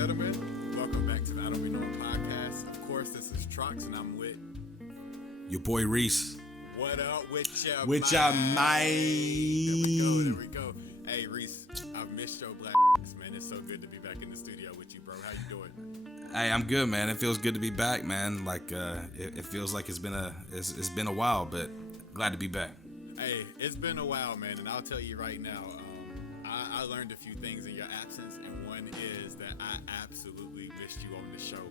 gentlemen, welcome back to the I Don't Be Knowing podcast. Of course, this is Trox, and I'm with your boy Reese. What up with ya? With ya, mate. There we go. Hey, Reese, I've missed your black man. It's so good to be back in the studio with you, bro. How you doing? Hey, I'm good, man. It feels good to be back, man. Like it feels like it's been a while, but glad to be back. Hey, it's been a while, man, and I'll tell you right now. I learned a few things in your absence, and one is that I absolutely missed you on the show,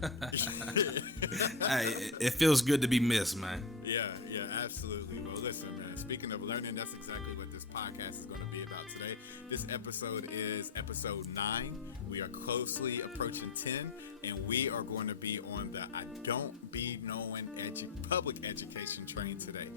man. Hey, it feels good to be missed, man. Yeah, absolutely. Well, listen, man, speaking of learning, that's exactly what this podcast is going to be about today. This episode is episode 9. We are closely approaching 10, and we are going to be on the I Don't Be Knowing public education train today.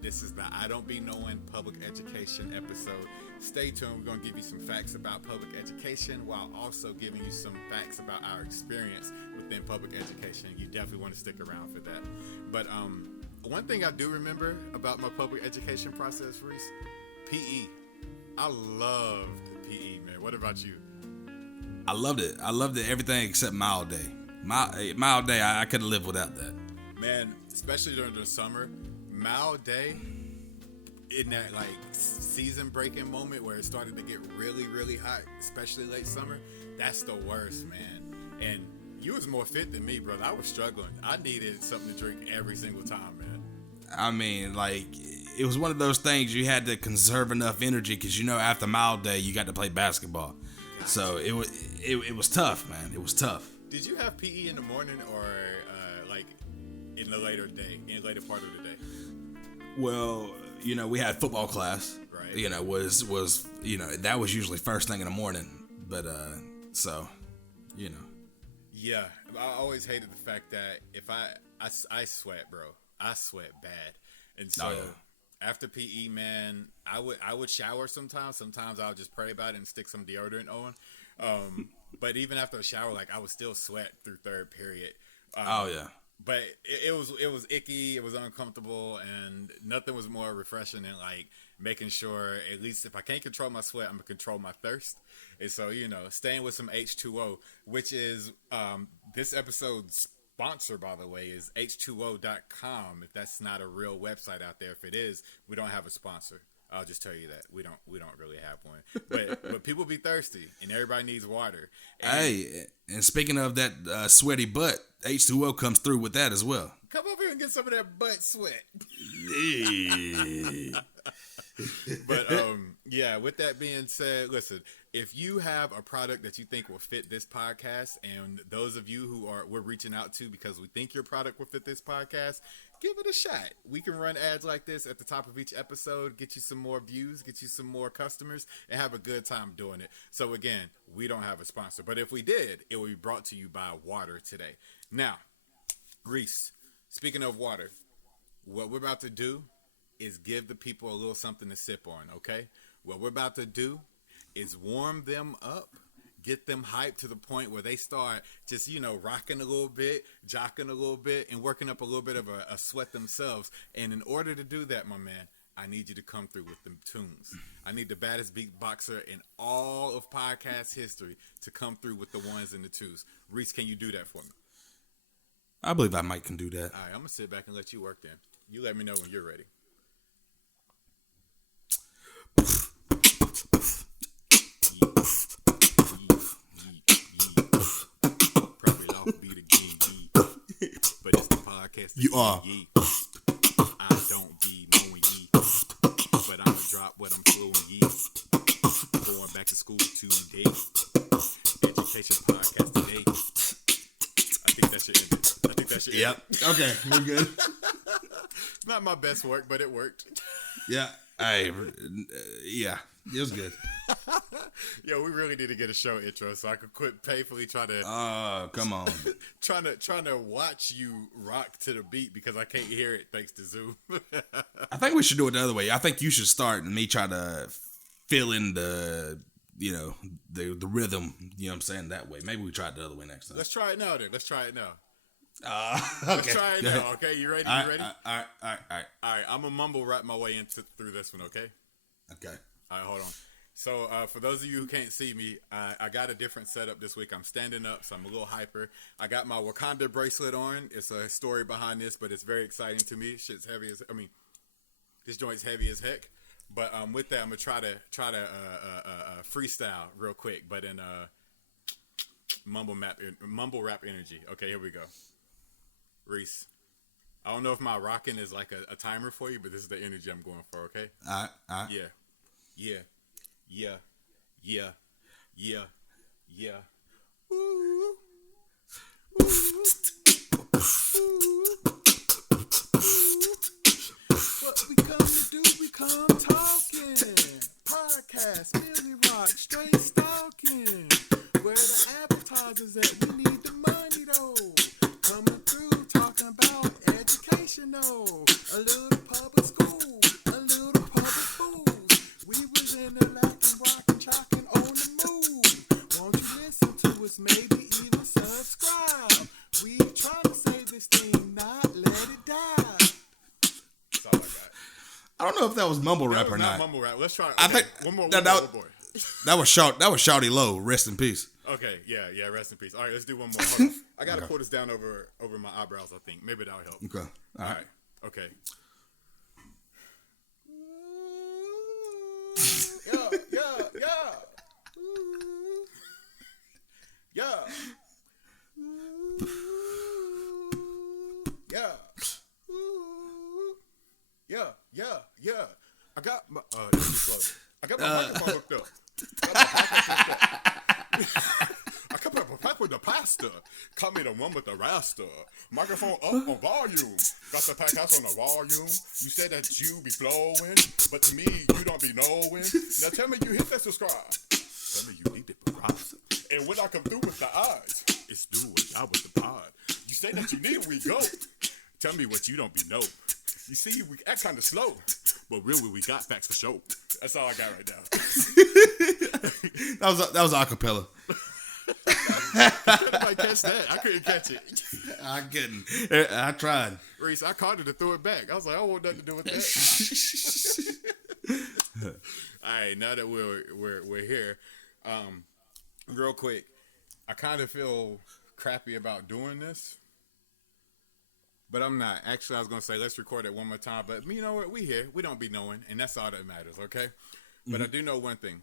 This is the I Don't Be Knowing public education episode. Stay tuned. We're going to give you some facts about public education while also giving you some facts about our experience within public education. You definitely want to stick around for that. But one thing I do remember about my public education process, Reese, PE. I loved PE, man. What about you? I loved it. Everything except mild day. Mild day, I couldn't live without that. Man, especially during the summer, mild day, in that like season breaking moment where it started to get really, really hot, especially late summer, that's the worst, man. And you was more fit than me, brother. I was struggling. I needed something to drink every single time, man. I mean, like, it was one of those things you had to conserve enough energy because, after mild day, you got to play basketball. So it was tough, man. It was tough. Did you have PE in the morning or like in the later part of the day? Well, we had football class. Right. That was usually first thing in the morning. But Yeah, I always hated the fact that if I sweat, bro. I sweat bad. And so after PE, man, I would shower sometimes. Sometimes I would just pray about it and stick some deodorant on. But even after a shower, like, I would still sweat through third period. But it was icky, it was uncomfortable, and nothing was more refreshing than like making sure, at least if I can't control my sweat, I'm gonna control my thirst. And so, staying with some H2O, which is this episode's sponsor, by the way, is h2o.com. If that's not a real website out there, if it is, we don't have a sponsor. I'll just tell you that we don't really have one, but people be thirsty and everybody needs water. And speaking of that sweaty butt, H2O comes through with that as well. Come over here and get some of that butt sweat. But with that being said, listen, if you have a product that you think will fit this podcast, and those of you who we're reaching out to because we think your product will fit this podcast, give it a shot. We can run ads like this at the top of each episode, get you some more views, get you some more customers, and have a good time doing it. So again, we don't have a sponsor, but if we did, it would be brought to you by water today. Now, Reese, speaking of water, what we're about to do is give the people a little something to sip on, okay? What we're about to do is warm them up, get them hyped to the point where they start just, rocking a little bit, jocking a little bit, and working up a little bit of a sweat themselves. And in order to do that, my man, I need you to come through with them tunes. I need the baddest beatboxer in all of podcast history to come through with the ones and the twos. Reese, can you do that for me? I believe I might can do that. All right, I'm going to sit back and let you work then. You let me know when you're ready. Probably off beat again, but it's the podcast. You are. I don't be knowing ye, but I'ma drop what I'm flowing ye. Going back to school today. Education podcast today. I think that should end it. Yep. Okay, we're good. Not my best work, but it worked. Yeah. Hey, yeah, it was good. Yo, we really need to get a show intro so I could quit painfully trying to. Come on. trying to watch you rock to the beat because I can't hear it thanks to Zoom. I think we should do it the other way. I think you should start and me try to fill in the rhythm. You know what I'm saying, that way. Maybe we try it the other way next time. Let's try it now. Then let's try it now. Okay. Let's try it now. Okay, you ready? All All right. right. I'm gonna mumble rap my way through this one. Okay. Okay. All right, hold on. So for those of you who can't see me, I got a different setup this week. I'm standing up, so I'm a little hyper. I got my Wakanda bracelet on. It's a story behind this, but it's very exciting to me. Shit's heavy as this joint's heavy as heck. But with that, I'm gonna try to freestyle real quick, but in mumble rap energy. Okay, here we go. Reese, I don't know if my rocking is like a timer for you, but this is the energy I'm going for. Okay. All right. Yeah. Ooh. What we come to do, we come talking. Podcast, Millie Rock, straight stalking. Where the appetizers at? We need the money though. Coming through, talking about education though. A little public school, a little public fools. We was in the lacking, rocking, chalking on the move. Won't you listen to us? Maybe even subscribe. We trying to save this thing, not let it die. That's all I got. I don't know if that was mumble rap That was or not. Mumble rap. Let's try. Okay, I think one more. that was Shawty Low. Rest in peace. Okay, yeah. Rest in peace. All right, let's do one more. Hold on. I gotta pull this down over my eyebrows. I think maybe that'll help. Okay. All right. Okay. Yeah. I got my microphone hooked up. I come back with the pasta. Call me the one with the rasta. Microphone up on volume. Got the pack house on the volume. You said that you be flowing, but to me, you don't be knowing. Now tell me you hit that subscribe. Tell me you need the props. And when I come through with the eyes, it's do what y'all with the pod. You say that you need it, we go. Tell me what you don't be know. You see, we act kind of slow, but really we got facts for show. That's all I got right now. that was acapella. Nobody catch that. I couldn't catch it. I couldn't. I tried. Reese, I caught it and threw it back. I was like, I want nothing to do with that. All right, now that we're here, real quick, I kind of feel crappy about doing this. But I'm not. Actually, I was going to say, let's record it one more time. But you know what? We here. We don't be knowing. And that's all that matters, okay? But I do know one thing.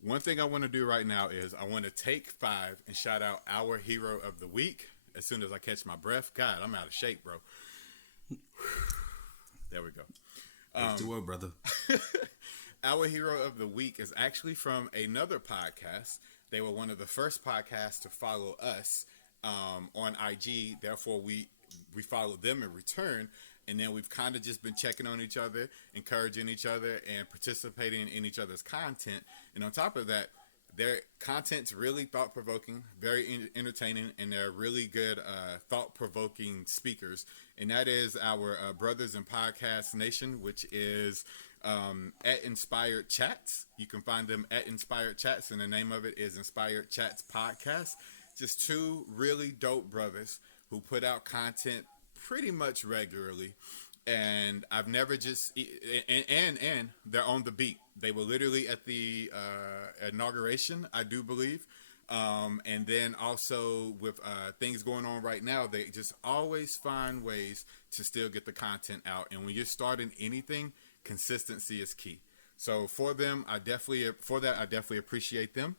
One thing I want to do right now is I want to take 5 and shout out our hero of the week as soon as I catch my breath. God, I'm out of shape, bro. There we go. That's the word, brother. Our hero of the week is actually from another podcast. They were one of the first podcasts to follow us on IG. Therefore, we followed them in return, and then we've kind of just been checking on each other, encouraging each other, and participating in each other's content. And on top of that, their content's really thought-provoking, very entertaining, and they're really good thought-provoking speakers. And that is our brothers in Podcast Nation, which is at Inspired Chats. You can find them at Inspired Chats, and the name of it is Inspired Chats Podcast. Just 2 really dope brothers who put out content pretty much regularly, and I've never just and they're on the beat. They were literally at the inauguration, I do believe, and then also with things going on right now, they just always find ways to still get the content out. And when you're starting anything, consistency is key. So for them, I definitely appreciate them.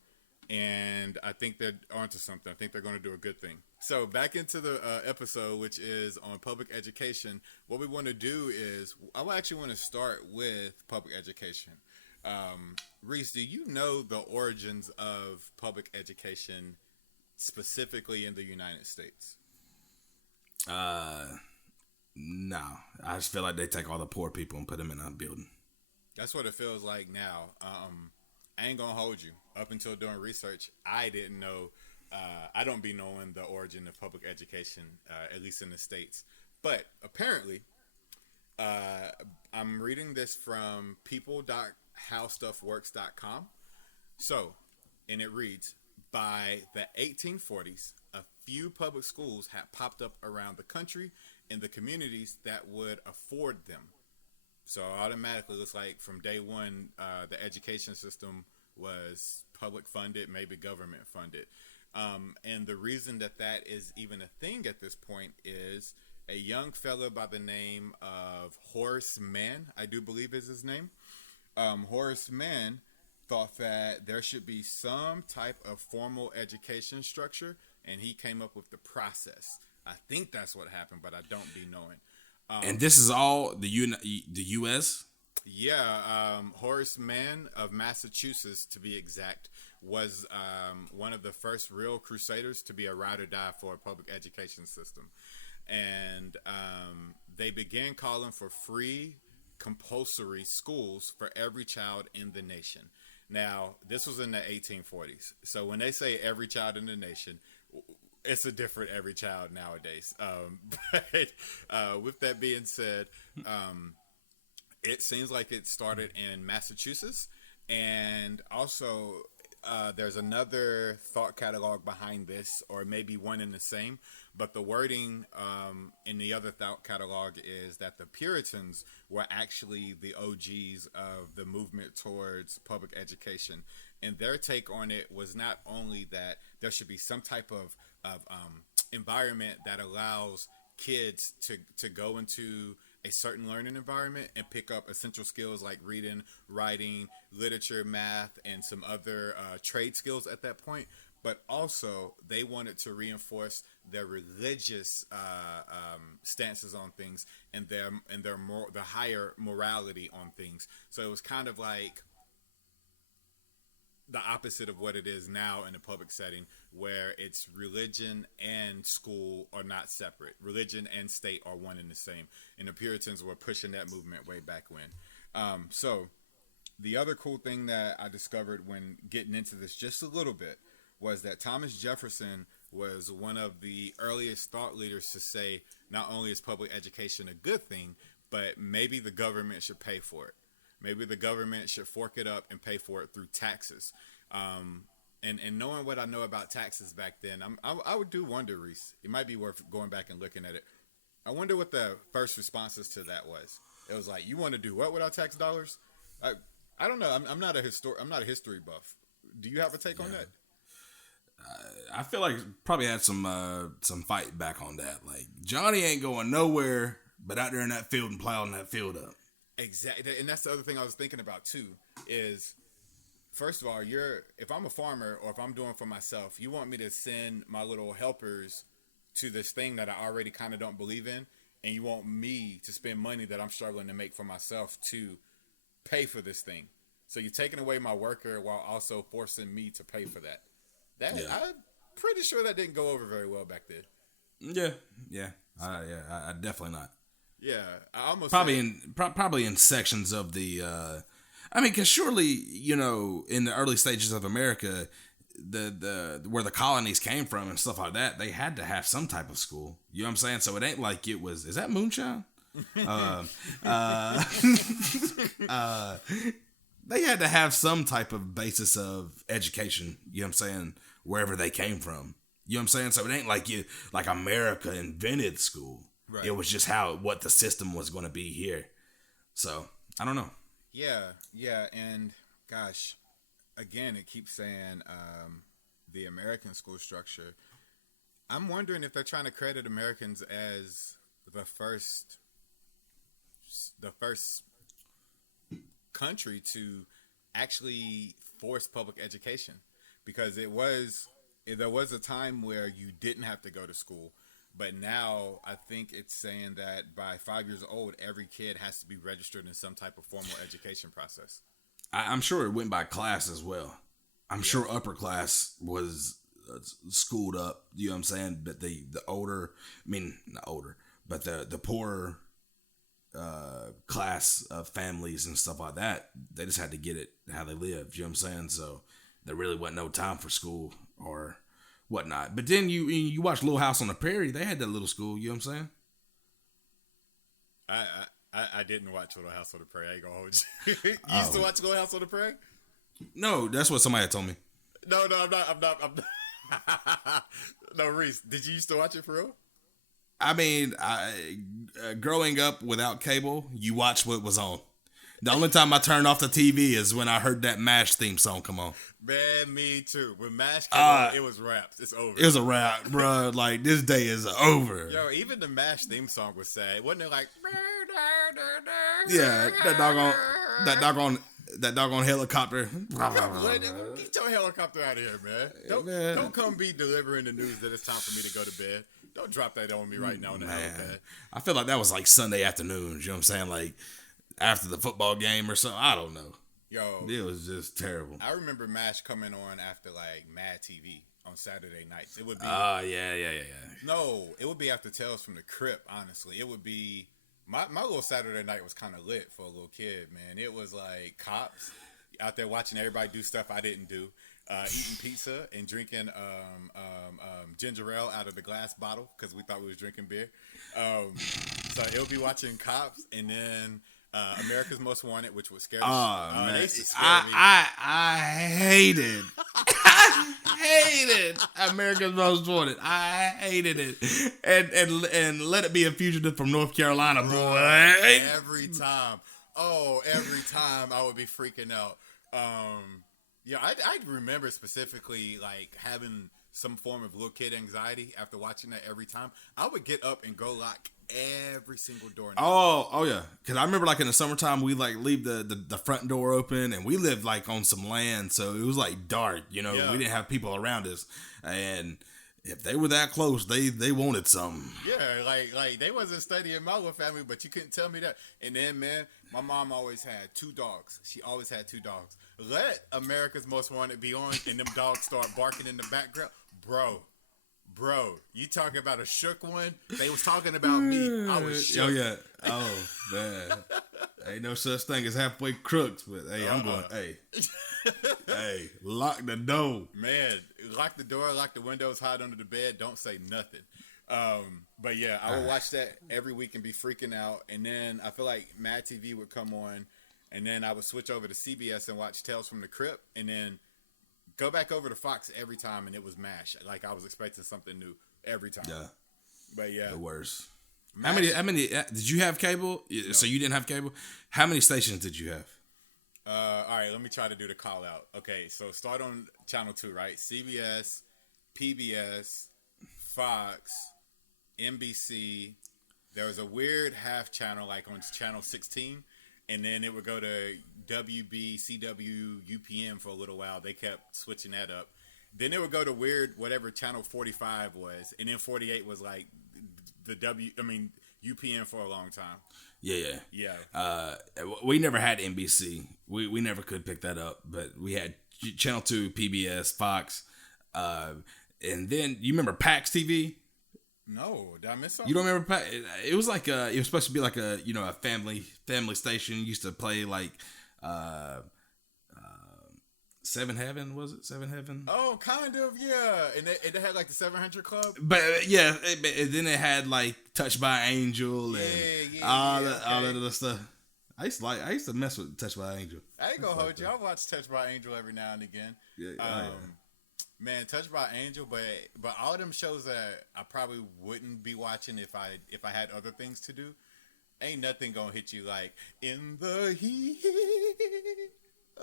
And I think they're onto something. I think they're going to do a good thing. So back into the episode, which is on public education. What we want to do is, I actually want to start with public education. Reese, do you know the origins of public education specifically in the United States? No. I just feel like they take all the poor people and put them in a building. That's what it feels like now. I ain't gonna hold you. Up until doing research, I didn't know. I don't be knowing the origin of public education, at least in the States. But apparently, I'm reading this from people.howstuffworks.com. So, and it reads, by the 1840s, a few public schools had popped up around the country in the communities that would afford them. So automatically, looks like from day one, the education system was public funded, maybe government funded. And the reason that that is even a thing at this point is a young fellow by the name of Horace Mann, I do believe is his name. Horace Mann thought that there should be some type of formal education structure, and he came up with the process. I think that's what happened, but I don't be knowing. And this is all the U.S.? Yeah, Horace Mann of Massachusetts, to be exact, was one of the first real crusaders to be a ride or die for a public education system. And they began calling for free, compulsory schools for every child in the nation. Now, this was in the 1840s. So when they say every child in the nation, it's a different every child nowadays. But with that being said, it seems like it started in Massachusetts. And also, there's another thought catalog behind this, or maybe one in the same. But the wording in the other thought catalog is that the Puritans were actually the OGs of the movement towards public education. And their take on it was not only that there should be some type of environment that allows kids to go into a certain learning environment and pick up essential skills like reading, writing, literature, math, and some other trade skills at that point. But also, they wanted to reinforce their religious stances on things and their the higher morality on things. So it was kind of like the opposite of what it is now in a public setting, where it's religion and school are not separate. Religion and state are one and the same. And the Puritans were pushing that movement way back when. So the other cool thing that I discovered when getting into this just a little bit was that Thomas Jefferson was one of the earliest thought leaders to say not only is public education a good thing, but maybe the government should pay for it. Maybe the government should fork it up and pay for it through taxes. And knowing what I know about taxes back then, I would do wonder, Reese. It might be worth going back and looking at it. I wonder what the first responses to that was. It was like, you want to do what with our tax dollars? I don't know. I'm not a history buff. Do you have a take on that? I feel like probably had some fight back on that. Like, Johnny ain't going nowhere but out there in that field and plowing that field up. Exactly. And that's the other thing I was thinking about too, is first of all, if I'm a farmer or if I'm doing for myself, you want me to send my little helpers to this thing that I already kind of don't believe in, and you want me to spend money that I'm struggling to make for myself to pay for this thing. So you're taking away my worker while also forcing me to pay for that. I'm pretty sure that didn't go over very well back then. Yeah. I definitely not. Yeah, I almost probably in sections of the. Because surely in the early stages of America, the where the colonies came from and stuff like that, they had to have some type of school. You know what I'm saying? So it ain't like it was. Is that moonshine? They had to have some type of basis of education. You know what I'm saying? Wherever they came from. You know what I'm saying? So it ain't like America invented school. Right. It was just what the system was going to be here. So, I don't know. Yeah. And gosh, again, it keeps saying the American school structure. I'm wondering if they're trying to credit Americans as the first country to actually force public education, because there was a time where you didn't have to go to school, but now I think it's saying that by 5 years old, every kid has to be registered in some type of formal education process. I'm sure it went by class as well. I'm sure upper class was schooled up, you know what I'm saying? But the older, not older, but the poorer class of families and stuff like that, they just had to get it how they lived, you know what I'm saying? So there really wasn't no time for school or whatnot. But then you watch Little House on the Prairie, they had that little school, you know what I'm saying? I didn't watch Little House on the Prairie. I ain't gonna hold you. You used to watch Little House on the Prairie? No, that's what somebody had told me. No, I'm not. No, Reese, did you used to watch it for real? I growing up without cable, you watch what was on. The only time I turned off the TV is when I heard that MASH theme song come on. Man, me too. When MASH came on, it was raps. It's over. It was a rap, bro. Like, this day is over. Yo, even the MASH theme song was sad. Wasn't it like... Yeah, that doggone helicopter. Get your helicopter out of here, man. Don't come be delivering the news that it's time for me to go to bed. Don't drop that on me right now in the helipad. I feel like that was like Sunday afternoons, you know what I'm saying? Like, after the football game or something. I don't know. Yo, it was just terrible. I remember MASH coming on after like Mad TV on Saturday nights. It would be yeah. No, it would be after Tales from the Crypt, honestly. It would be my little Saturday night was kind of lit for a little kid, man. It was like cops out there watching everybody do stuff I didn't do. Eating pizza and drinking ginger ale out of the glass bottle because we thought we was drinking beer. So it would be watching cops and then America's Most Wanted, which would scare me. Man. They used to scare me. I hated America's Most Wanted. I hated it. And Let It Be a Fugitive from North Carolina, boy. Every time I would be freaking out. Yeah, I remember specifically like having some form of little kid anxiety after watching that every time. I would get up and go lock every single door. Oh yeah, because I remember like in the summertime we like leave the front door open, and we lived like on some land, so it was like dark. You know, we didn't have people around us, and if they were that close, they wanted something. Yeah, like they wasn't studying my little family, but you couldn't tell me that. And then, man, my mom always had 2 dogs. She always had 2 dogs. Let America's Most Wanted be on, and them dogs start barking in the background, bro. You talking about a shook one? They was talking about me. I was shook. Oh yeah. Oh man. Ain't no such thing as halfway crooks, but hey, I'm going. Hey, lock the door. Man, lock the door, lock the windows, hide under the bed. Don't say nothing. But yeah, I would watch that every week and be freaking out. And then I feel like Mad TV would come on, and then I would switch over to CBS and watch Tales from the Crypt, and then go back over to Fox every time, and it was MASH. Like I was expecting something new every time. Yeah. But yeah, the worst. MASH. How many? Did you have cable? No. So you didn't have cable. How many stations did you have? All right, let me try to do the call out. Okay, so start on channel 2, right? CBS, PBS, Fox, NBC. There was a weird half channel like on channel 16, and then it would go to WB, CW, UPN for a little while. They kept switching that up. Then it would go to weird whatever channel 45 was, and then 48 was like the UPN for a long time. Yeah. We never had NBC. We never could pick that up, but we had Channel 2, PBS, Fox, and then you remember PAX TV? No, did I miss something? You don't remember PAX? It was like it was supposed to be like a family station. It used to play like Seven Heaven, was it? Seven Heaven? Oh, kind of, yeah. And they had like the 700 Club. But yeah, then it had like Touched by Angel and all that other stuff. I used to mess with Touched by Angel. I ain't gonna hold you. I watch Touched by Angel every now and again. Man, Touched by Angel, but all them shows that I probably wouldn't be watching if I had other things to do. Ain't nothing gonna hit you like In the Heat.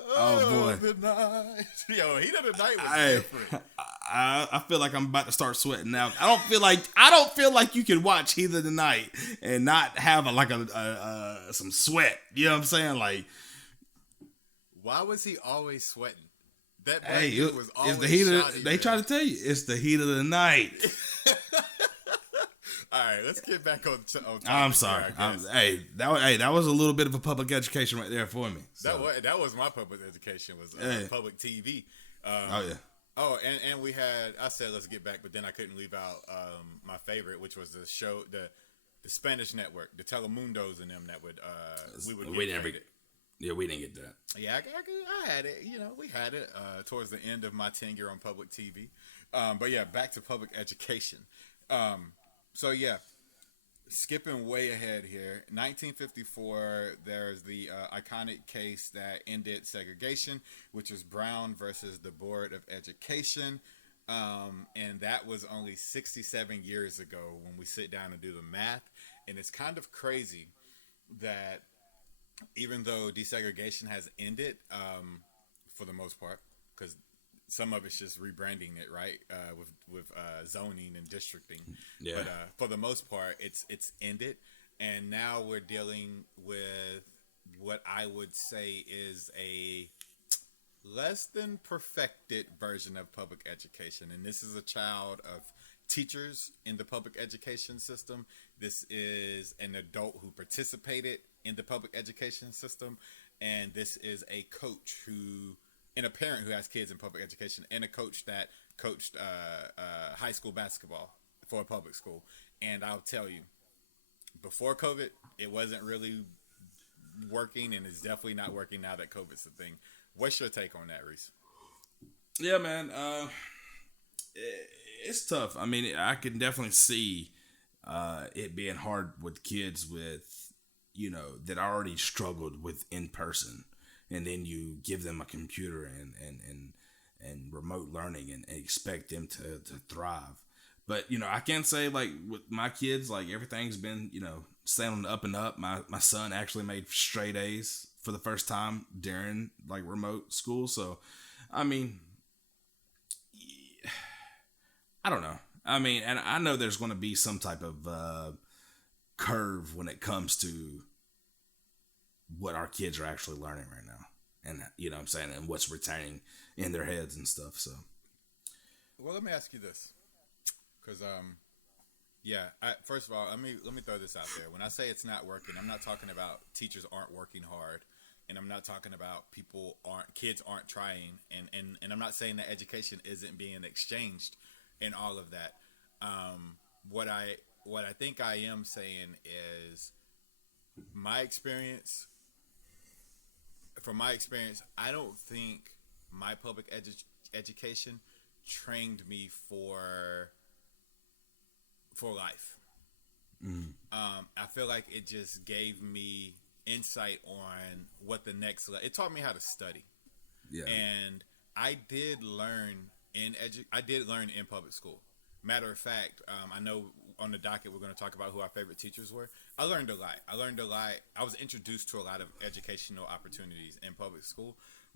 Oh boy! The night. Yo, Heat of the Night was different. I feel like I'm about to start sweating now. I don't feel like you can watch Heat of the Night and not have some sweat. You know what I'm saying? Like, why was he always sweating? That was always it's the heat shoddy, of. They try to tell you it's the heat of the night. All right, let's get back on. I'm sorry. That was a little bit of a public education right there for me. So. That was my public education. Was public TV. And we had. I said let's get back, but then I couldn't leave out my favorite, which was the show, the Spanish network, the Telemundos, and them that would we didn't get that. Yeah, I had it. You know, we had it towards the end of my tenure on public TV. But yeah, back to public education. So yeah, skipping way ahead here. 1954, there's the iconic case that ended segregation, which was Brown versus the Board of Education. And that was only 67 years ago when we sit down and do the math. And it's kind of crazy that even though desegregation has ended, for the most part, because some of it's just rebranding it, right? With zoning and districting. Yeah. But for the most part, it's ended, and now we're dealing with what I would say is a less than perfected version of public education. And this is a child of teachers in the public education system. This is an adult who participated in the public education system. And this is a coach and a parent who has kids in public education, and a coach that coached high school basketball for a public school. And I'll tell you, before COVID, it wasn't really working, and it's definitely not working now that COVID's a thing. What's your take on that, Reese? Yeah, man. It's tough. I mean, I can definitely see it being hard with kids that already struggled with in person, and then you give them a computer and remote learning and expect them to thrive. But I can't say like with my kids, like everything's been staying on the up and up. My son actually made straight A's for the first time during like remote school. So, I mean, I don't know. I mean, and I know there's going to be some type of curve when it comes to what our kids are actually learning right now. And what I'm saying, and what's retaining in their heads and stuff. So, well, let me ask you this, because first of all, let me throw this out there. When I say it's not working, I'm not talking about teachers aren't working hard, and I'm not talking about kids aren't trying, and I'm not saying that education isn't being exchanged and all of that. What I think I am saying is my experience. From my experience, I don't think my public education trained me for life. Mm. I feel like it just gave me insight on what the next. It taught me how to study. Yeah. And I did learn in public school. Matter of fact, I know on the docket we're going to talk about who our favorite teachers were. I learned a lot. I was introduced to a lot of educational opportunities in public school,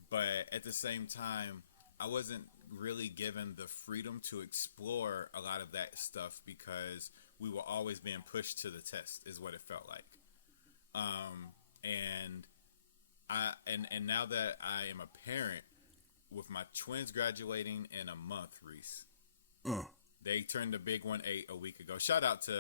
but at the same time, I wasn't really given the freedom to explore a lot of that stuff because we were always being pushed to the test, is what it felt like. And now that I am a parent, with my twins graduating in a month, Reese. They turned the big 1-8 a week ago. Shout out to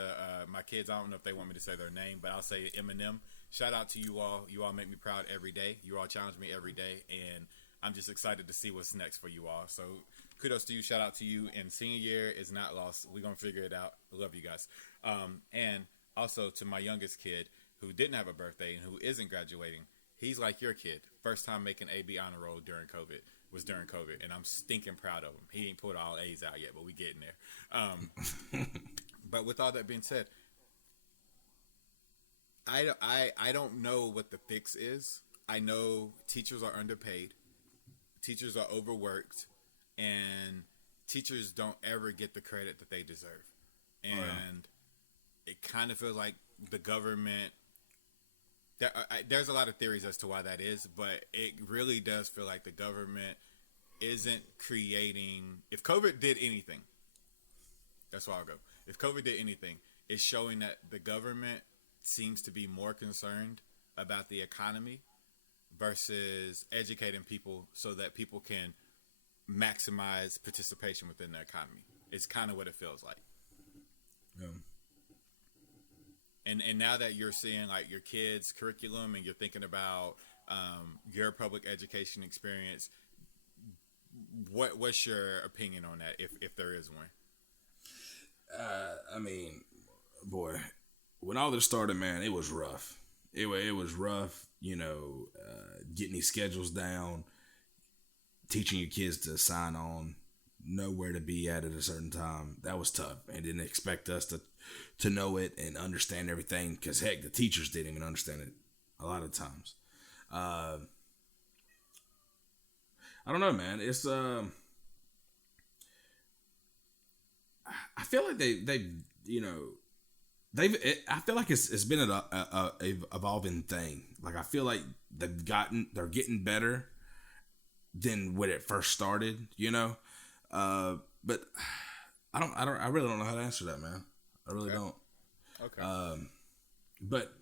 my kids. I don't know if they want me to say their name, but I'll say Eminem. Shout out to you all. You all make me proud every day. You all challenge me every day, and I'm just excited to see what's next for you all. So kudos to you. Shout out to you. And senior year is not lost. We're going to figure it out. I love you guys. And also to my youngest kid who didn't have a birthday and who isn't graduating. He's like your kid. First time making AB honor roll during COVID. Was during COVID, and I'm stinking proud of him. He ain't put all A's out yet, but we getting there. But with all that being said, I don't know what the fix is. I know teachers are underpaid, teachers are overworked, and teachers don't ever get the credit that they deserve. And it kind of feels like the government. There's a lot of theories as to why that is, but it really does feel like the government isn't creating. If COVID did anything, that's where I'll go. If COVID did anything, it's showing that the government seems to be more concerned about the economy versus educating people so that people can maximize participation within the economy. It's kind of what it feels like. Yeah. And now that you're seeing like your kids' curriculum and you're thinking about your public education experience, what's your opinion on that, if there is one? I mean, boy, when all this started, man, it was rough. It was rough, getting these schedules down, teaching your kids to sign on, know where to be at a certain time. That was tough, and didn't expect us to know it and understand everything, because heck, the teachers didn't even understand it a lot of times. I don't know, man. It's I feel like they I feel like it's been a evolving thing. Like I feel like they're getting better than when it first started, you know. But I really don't know how to answer that, man. I really don't. Okay. But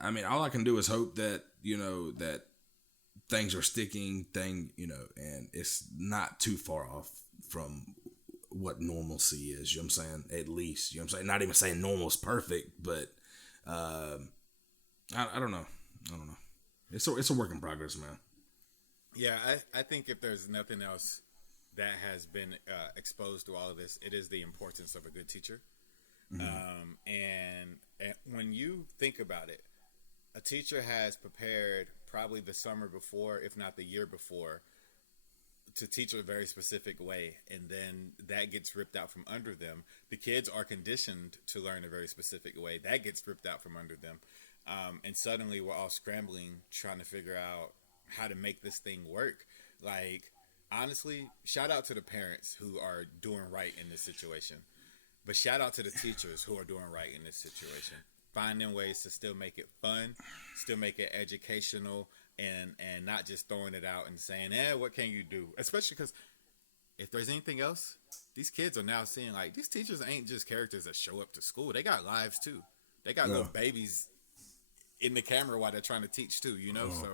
I mean, all I can do is hope that, you know, that things are sticking, and it's not too far off from what normalcy is. You know what I'm saying? At least, you know what I'm saying? Not even saying normal is perfect, but I don't know. It's a work in progress, man. Yeah, I think if there's nothing else that has been exposed to all of this, it is the importance of a good teacher. And when you think about it, a teacher has prepared probably the summer before, if not the year before, to teach a very specific way, and then that gets ripped out from under them. The kids are conditioned to learn a very specific way. That gets ripped out from under them. And suddenly we're all scrambling, trying to figure out how to make this thing work. Like, honestly, shout out to the parents who are doing right in this situation. But shout out to the teachers who are doing right in this situation. Finding ways to still make it fun, still make it educational, and not just throwing it out and saying, what can you do? Especially because if there's anything else, these kids are now seeing, like, these teachers ain't just characters that show up to school. They got lives, too. They got little babies in the camera while they're trying to teach, too, you know? So,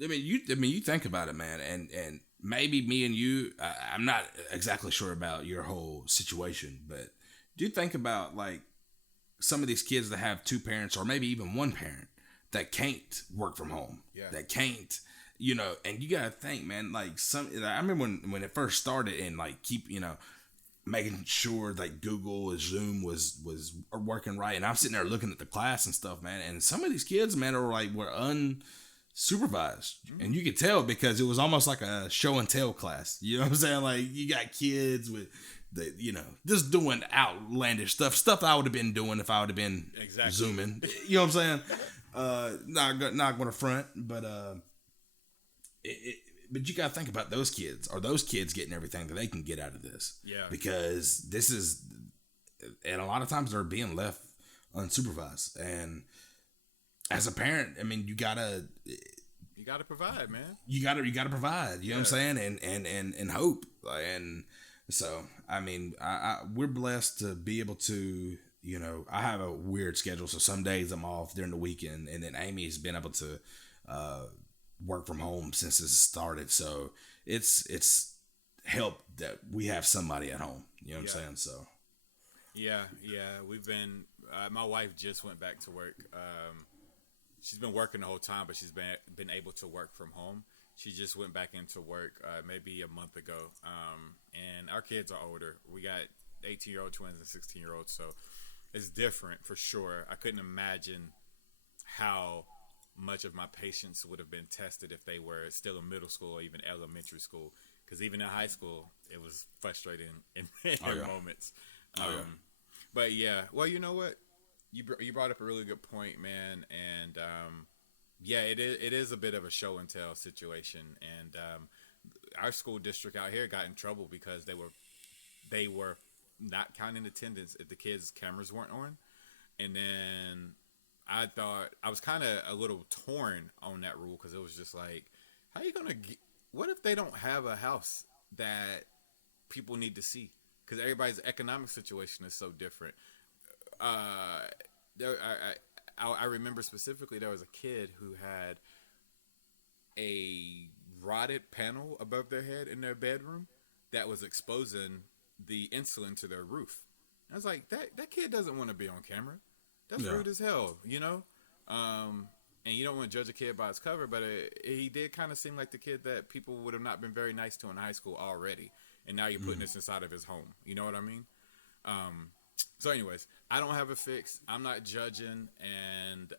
I mean, you think about it, man, and maybe me and you, I'm not exactly sure about your whole situation, but do you think about, like, some of these kids that have two parents or maybe even one parent that can't work from home, that can't, you know, and you gotta think, man, like I remember when it first started and like making sure like Google and Zoom was working right, and I'm sitting there looking at the class and stuff, man, and some of these kids, man, were unsupervised, and you could tell because it was almost like a show and tell class. You know what I'm saying? Like you got kids with just doing outlandish stuff I would have been doing if I would have been Zooming. You know what I'm saying? Not going to front, but but you got to think about those kids. Are those kids getting everything that they can get out of this? Yeah. Because this is, and a lot of times they're being left unsupervised. And as a parent, I mean, you gotta provide, man. You gotta provide. You know what I'm saying? And hope. And so, I mean, we're blessed to be able to, you know, I have a weird schedule. So some days I'm off during the weekend, and then Amy's been able to work from home since it started. So it's helped that we have somebody at home. You know what I'm saying? So. Yeah. We've been, my wife just went back to work. She's been working the whole time, but she's been able to work from home. She just went back into work maybe a month ago. And our kids are older. We got 18-year-old twins and 16-year-olds, so it's different for sure. I couldn't imagine how much of my patience would have been tested if they were still in middle school or even elementary school, because even in high school, it was frustrating in moments. But yeah, well, you know what? You brought up a really good point, man, and it is a bit of a show and tell situation, and our school district out here got in trouble because they were not counting attendance if the kids' cameras weren't on, and then I thought I was kind of a little torn on that rule because it was just like, how you gonna what if they don't have a house that people need to see because everybody's economic situation is so different. I remember specifically there was a kid who had a rotted panel above their head in their bedroom that was exposing the insulin to their roof. I was like, that kid doesn't want to be on camera. That's rude as hell, you know? And you don't want to judge a kid by its cover, but he did kind of seem like the kid that people would have not been very nice to in high school already. And now you're putting this inside of his home. You know what I mean? So anyways, I don't have a fix. I'm not judging. And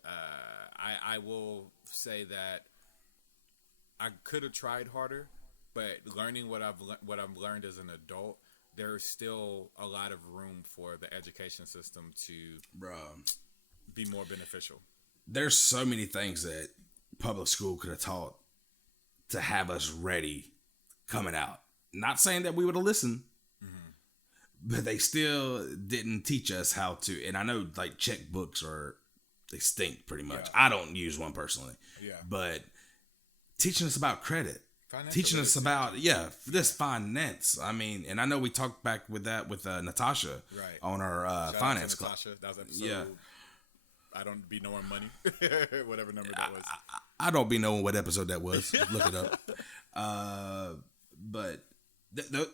I will say that I could have tried harder, but learning what I've learned as an adult, there's still a lot of room for the education system to be more beneficial. There's so many things that public school could have taught to have us ready coming out. Not saying that we would have listened, but they still didn't teach us how to. And I know like checkbooks they stink pretty much. Yeah. I don't use one personally. Yeah. But teaching us about credit, teaching us about this finance. I mean, and I know we talked back with that with Natasha on our finance class. Natasha, that was episode. I don't be knowing money, whatever number that was. I don't be knowing what episode that was. Look it up. But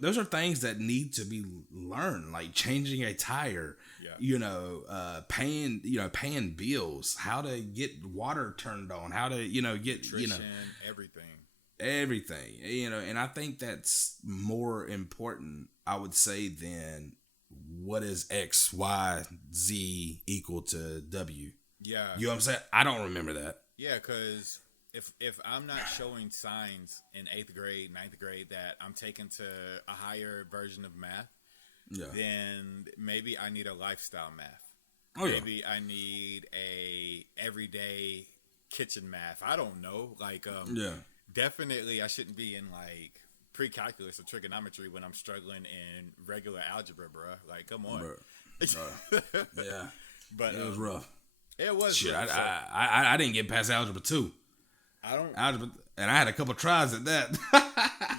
those are things that need to be learned, like changing a tire, paying bills, how to get water turned on, how to, get, nutrition, everything, and I think that's more important, I would say, than what is X, Y, Z equal to W. Yeah. You know what I'm saying? I don't remember that. Yeah, because if I'm not showing signs in 8th grade, 9th grade that I'm taking to a higher version of math, then maybe I need a lifestyle math. Maybe I need a everyday kitchen math. I don't know. Like, definitely I shouldn't be in like pre-calculus or trigonometry when I'm struggling in regular algebra, bro. Like, come on. Yeah. But it was rough. It was shit. rough. I didn't get past algebra 2. Algebra, and I had a couple tries at that.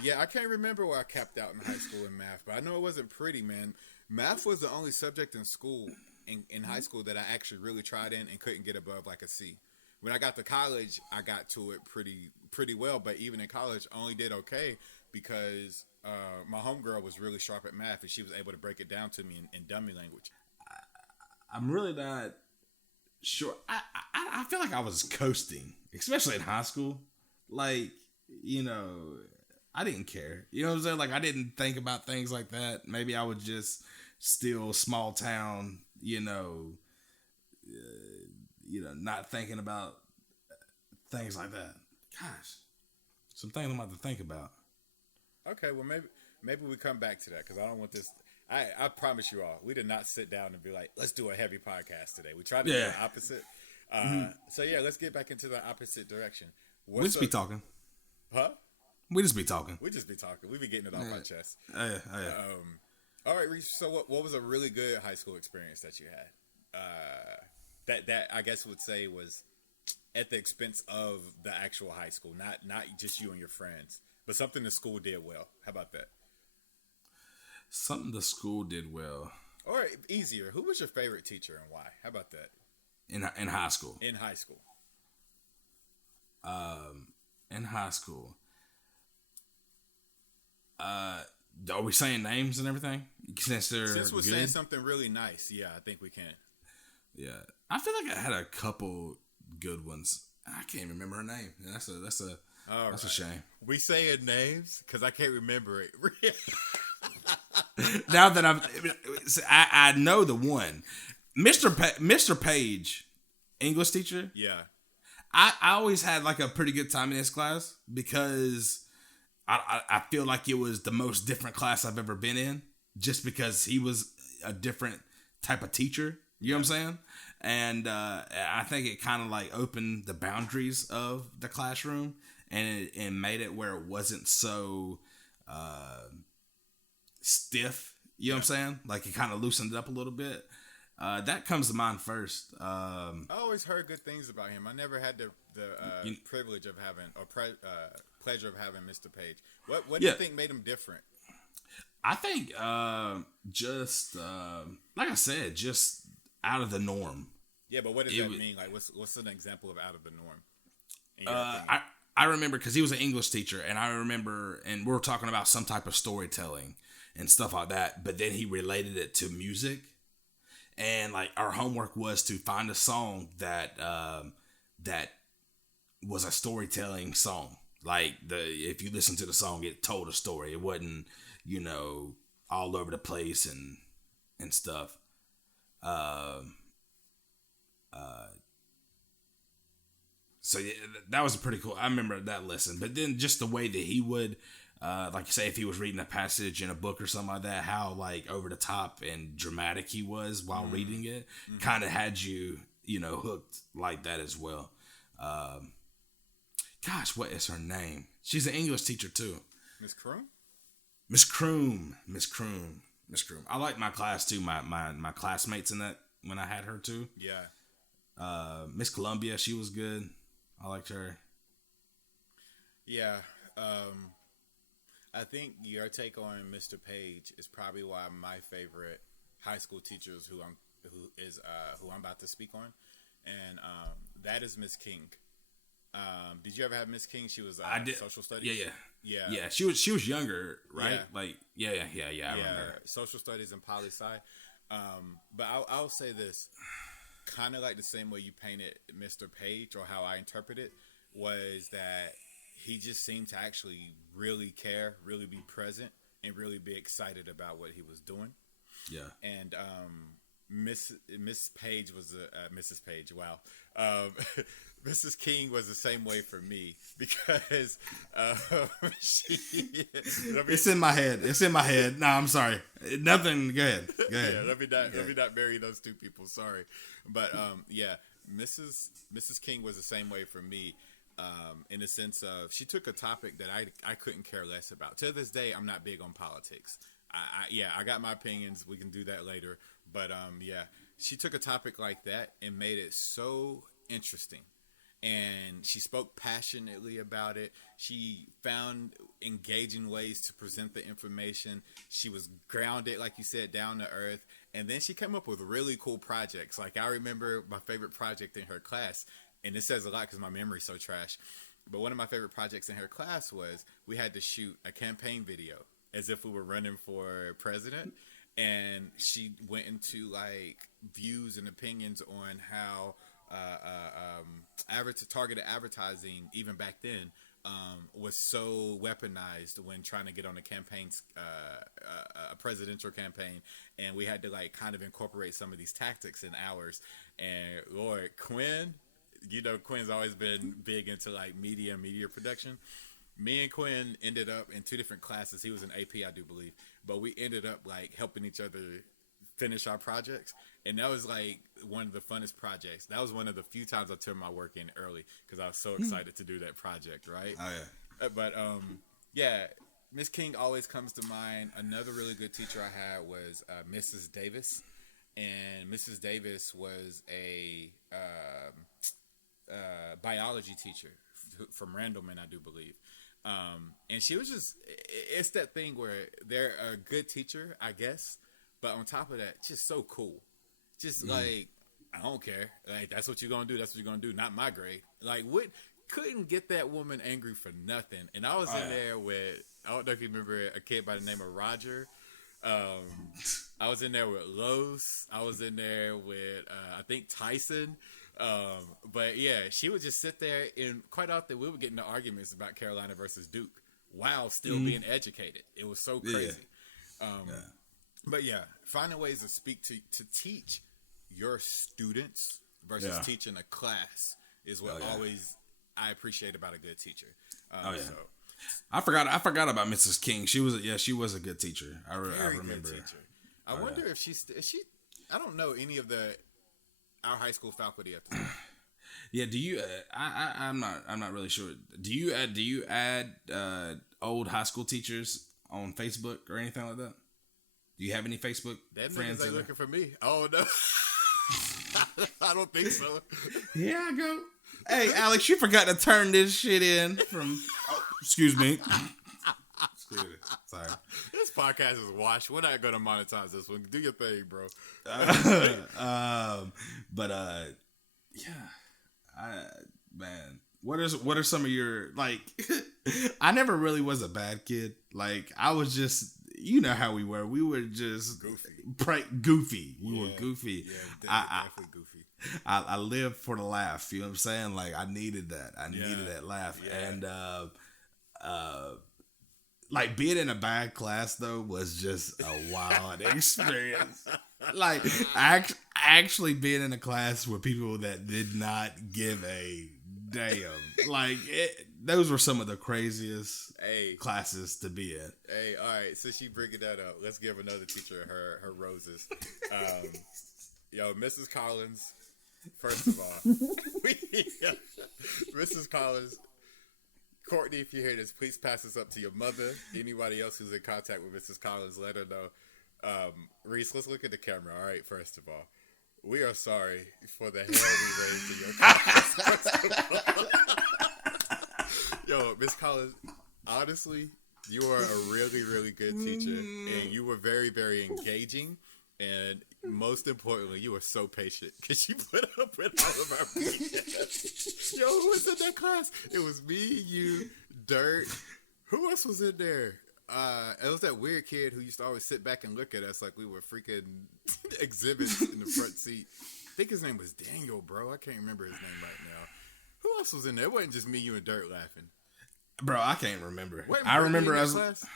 Yeah, I can't remember where I capped out in high school in math, but I know it wasn't pretty, man. Math was the only subject in school, in high school, that I actually really tried in and couldn't get above like a C. When I got to college, I got to it pretty well, but even in college, I only did okay because my homegirl was really sharp at math, and she was able to break it down to me in dummy language. I'm really not sure. I feel like I was coasting, especially in high school. Like, I didn't care. You know what I'm saying? Like, I didn't think about things like that. Maybe I was just still small town, not thinking about things like that. Gosh, some things I'm about to think about. Okay, well, maybe we come back to that, because I don't want this. I promise you all, we did not sit down and be like, let's do a heavy podcast today. We tried to do the opposite. So yeah, let's get back into the opposite direction. We just be talking. Huh? We just be talking. We just be talking. We be getting it off our chest. Yeah. All right, Reese. So what was a really good high school experience that you had? That I guess would say was at the expense of the actual high school, not just you and your friends, but something the school did well. How about that? Something the school did well. Or easier, who was your favorite teacher and why? How about that? In high school. In high school. In high school. Are we saying names and everything? Since we're saying something really nice, yeah, I think we can. Yeah, I feel like I had a couple good ones. I can't remember her name. That's a shame. We saying names because I can't remember it. Now that I know the one, Mr. Page, English teacher. Yeah, I always had like a pretty good time in his class because I feel like it was the most different class I've ever been in, just because he was a different type of teacher. You know what I'm saying? And I think it kind of like opened the boundaries of the classroom and made it where it wasn't so stiff. You know what I'm saying? Like it kind of loosened it up a little bit. That comes to mind first. I always heard good things about him. I never had the privilege of having or pleasure of having Mr. Page. What do you think made him different? I think just like I said, just out of the norm. Yeah, but what does that mean? Like, what's an example of out of the norm? I remember because he was an English teacher, and I remember, and we were talking about some type of storytelling and stuff like that. But then he related it to music, and like our homework was to find a song that that was a storytelling song. Like if you listen to the song, it told a story. It wasn't, all over the place and stuff. So yeah, that was pretty cool. I remember that lesson. But then just the way that he would, like say if he was reading a passage in a book or something like that, how like over the top and dramatic he was while reading it, kind of had you, hooked like that as well. Gosh, what is her name? She's an English teacher too. Miss Kroom? Miss Kroom. Miss Groom. I like my class too. My classmates in that when I had her too. Yeah. Miss Columbia, she was good. I liked her. Yeah. I think your take on Mr. Page is probably why my favorite high school teacher is who I'm about to speak on, and that is Miss King. Did you ever have Miss King? She was I did. Social studies. Yeah. She was younger, right? Yeah. I remember. Social studies and poli sci. But I'll say this, kind of like the same way you painted Mr. Page, or how I interpret it, was that he just seemed to actually really care, really be present, and really be excited about what he was doing. Yeah. And Miss Page was Mrs. Page. Wow. Mrs. King was the same way for me, because it's in my head. No, I'm sorry. Nothing. Go ahead. Yeah, let me not bury those two people. Sorry, but Mrs. King was the same way for me. In the sense of, she took a topic that I couldn't care less about. To this day, I'm not big on politics. I got my opinions. We can do that later. But she took a topic like that and made it so interesting. And she spoke passionately about it. She found engaging ways to present the information. She was grounded, like you said, down to earth. And then she came up with really cool projects. Like, I remember my favorite project in her class, and it says a lot because my memory's so trash, but one of my favorite projects in her class was we had to shoot a campaign video as if we were running for president. And she went into like views and opinions on how targeted advertising, even back then, was so weaponized when trying to get on a presidential campaign. And we had to like kind of incorporate some of these tactics in ours. And Lord, Quinn, Quinn's always been big into like media production. Me and Quinn ended up in two different classes. He was in AP, I do believe, but we ended up like helping each other finish our projects. And that was like one of the funnest projects. That was one of the few times I turned my work in early because I was so excited to do that project, right? Oh, yeah. But Miss King always comes to mind. Another really good teacher I had was Mrs. Davis. And Mrs. Davis was a biology teacher from Randleman, I do believe. And she was just, it's that thing where they're a good teacher, I guess, but on top of that, just so cool. Just like, I don't care. Like, that's what you're going to do. That's what you're going to do. Not my grade. Like, what? Couldn't get that woman angry for nothing. And I was in there with, I don't know if you remember a kid by the name of Roger. I was in there with Los. I was in there with, I think, Tyson. But yeah, she would just sit there, and quite often we would get into arguments about Carolina versus Duke while still being educated. It was so crazy. But yeah, finding ways to speak to teach your students versus teaching a class is what always I appreciate about a good teacher. So I forgot about Mrs. King. She was a good teacher. I remember. Good teacher. I wonder if she. I don't know any of our high school faculty at the time. Yeah. Do you? I'm not really sure. Do you add old high school teachers on Facebook or anything like that? Do you have any Facebook friends? That looking for me. Oh no. I don't think so. Here I go. Hey, Alex, you forgot to turn this shit in from. Oh, excuse me. Sorry. This podcast is washed. We're not going to monetize this one. Do your thing, bro. Man, what are some of your, like? I never really was a bad kid. Like, I was just, you know how we were. We were just goofy. We were goofy. Yeah, definitely goofy. I lived for the laugh. You know what I'm saying? Like, I needed that. I needed that laugh. Yeah. And like, being in a bad class though was just a wild experience. Like, actually being in a class with people that did not give a damn. Like, those were some of the craziest classes to be in. Hey, all right. Since you bringing that up, let's give another teacher her roses. Mrs. Collins. First of all, Mrs. Collins, Courtney, if you hear this, please pass this up to your mother. Anybody else who's in contact with Mrs. Collins, let her know. Reese, let's look at the camera. All right, first of all, we are sorry for the hell we raised in your class. Yo, Miss Collins, honestly, you are a really, really good teacher, and you were very, very engaging, and most importantly, you were so patient because you put up with all of our BS. Yo, who was in that class? It was me, you, Dirt. Who else was in there? It was that weird kid who used to always sit back and look at us like we were freaking exhibits in the front seat. I think his name was Daniel, bro. I can't remember his name right now. Who else was in there? It wasn't just me, you, and Dirt laughing. Bro, I can't remember. Wait, I remember as class?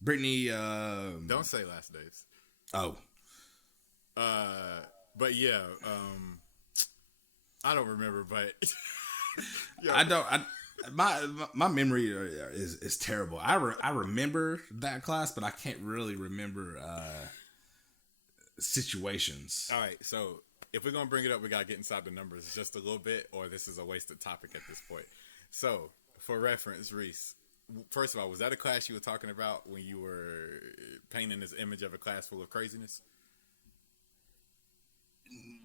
Brittany. Don't say last names. Oh. But yeah, I don't remember, but I don't. My memory is terrible. I remember that class, but I can't really remember situations. All right, so if we're gonna bring it up, we gotta get inside the numbers just a little bit, or this is a wasted topic at this point. So, for reference, Reese, first of all, was that a class you were talking about when you were painting this image of a class full of craziness?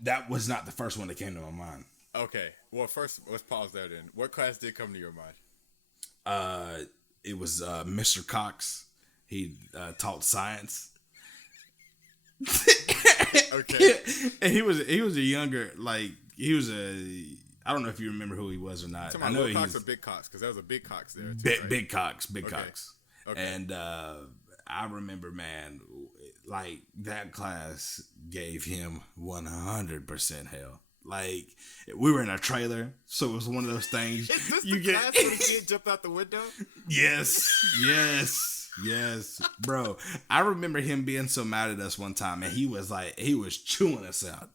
That was not the first one that came to my mind. Okay. Well, first, let's pause there then. What class did come to your mind? It was Mr. Cox. He taught science. Okay. And he was a younger, like, he was a, I don't know if you remember who he was or not. I know Cox or Big Cox, because there was a Big Cox there too, right? Big Cox. Okay. And I remember, man, like, that class gave him 100% hell. Like, we were in a trailer, so it was one of those things. Is this the class where the kid jumped out the window? Yes, bro. I remember him being so mad at us one time, and he was chewing us out.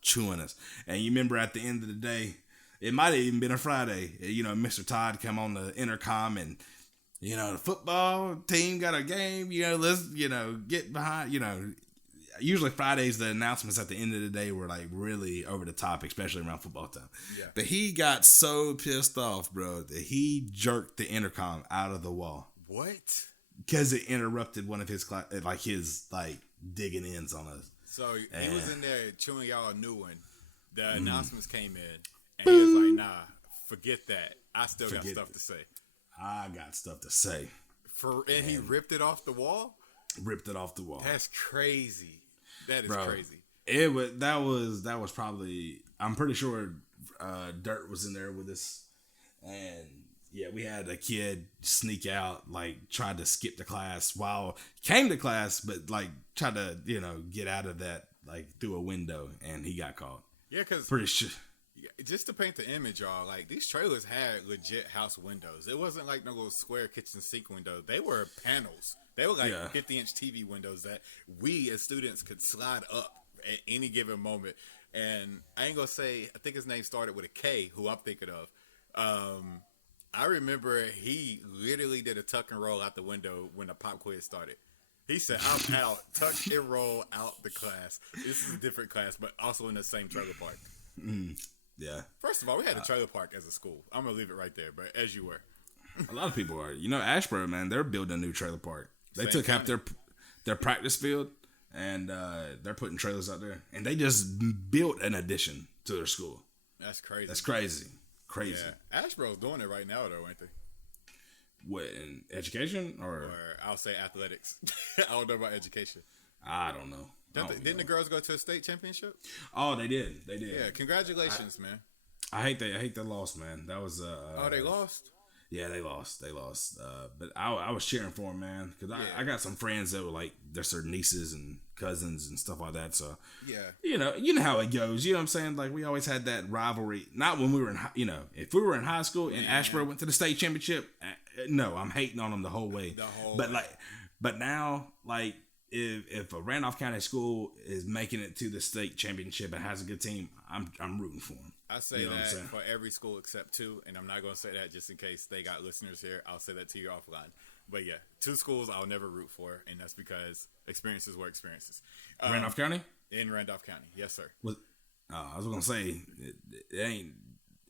And you remember at the end of the day, it might have even been a Friday. You know, Mr. Todd come on the intercom and, you know, the football team got a game. You know, let's, you know, get behind. You know, usually Fridays the announcements at the end of the day were like really over the top, especially around football time. Yeah. But he got so pissed off, bro, that he jerked the intercom out of the wall. What? Because it interrupted one of his digging ins on us. So he was in there chewing y'all a new one. The announcements came in, and he was like, "Nah, forget that. I still got stuff to say." I got stuff to say. And he ripped it off the wall? Ripped it off the wall. That's crazy. That is crazy. That was probably, I'm pretty sure Dirt was in there with us. And yeah, we had a kid sneak out, like tried to skip the class came to class, but like tried to, you know, get out of that like through a window, and he got caught. Yeah, because pretty sure. Just to paint the image, y'all, like these trailers had legit house windows. It wasn't like no little square kitchen sink window. They were panels. They were like 50-inch TV windows that we as students could slide up at any given moment. And I ain't gonna say, I think his name started with a K, who I'm thinking of. I remember he literally did a tuck and roll out the window when the pop quiz started. He said, "I'm out." Tuck and roll out the class. This is a different class, but also in the same trailer park. Yeah. First of all, we had a trailer park as a school. I'm gonna leave it right there, but as you were. A lot of people are. You know, Ashboro, man, they're building a new trailer park. They took half their practice field, and they're putting trailers out there. And they just built an addition to their school. That's crazy. That's crazy. Crazy. Yeah. Ashboro's doing it right now, though, ain't they? What, in education or I'll say athletics. I don't know about education. I don't know. Didn't the girls go to a state championship? Oh, they did. Yeah, congratulations, man. I hate they lost, man. That was they lost? Yeah, they lost. But I was cheering for them, man, because I got some friends that were like, there's their nieces and cousins and stuff like that. So yeah, you know how it goes. You know what I'm saying? Like, we always had that rivalry. Not when we were in, if we were in high school and Ashboro went to the state championship. No, I'm hating on them the whole way. But now, like, if a Randolph County school is making it to the state championship and has a good team, I'm rooting for them. I say that for every school except two, and I'm not going to say that just in case they got listeners here. I'll say that to you offline. But yeah, two schools I'll never root for, and that's because experiences were experiences. Randolph County? In Randolph County, yes, sir. I was going to say,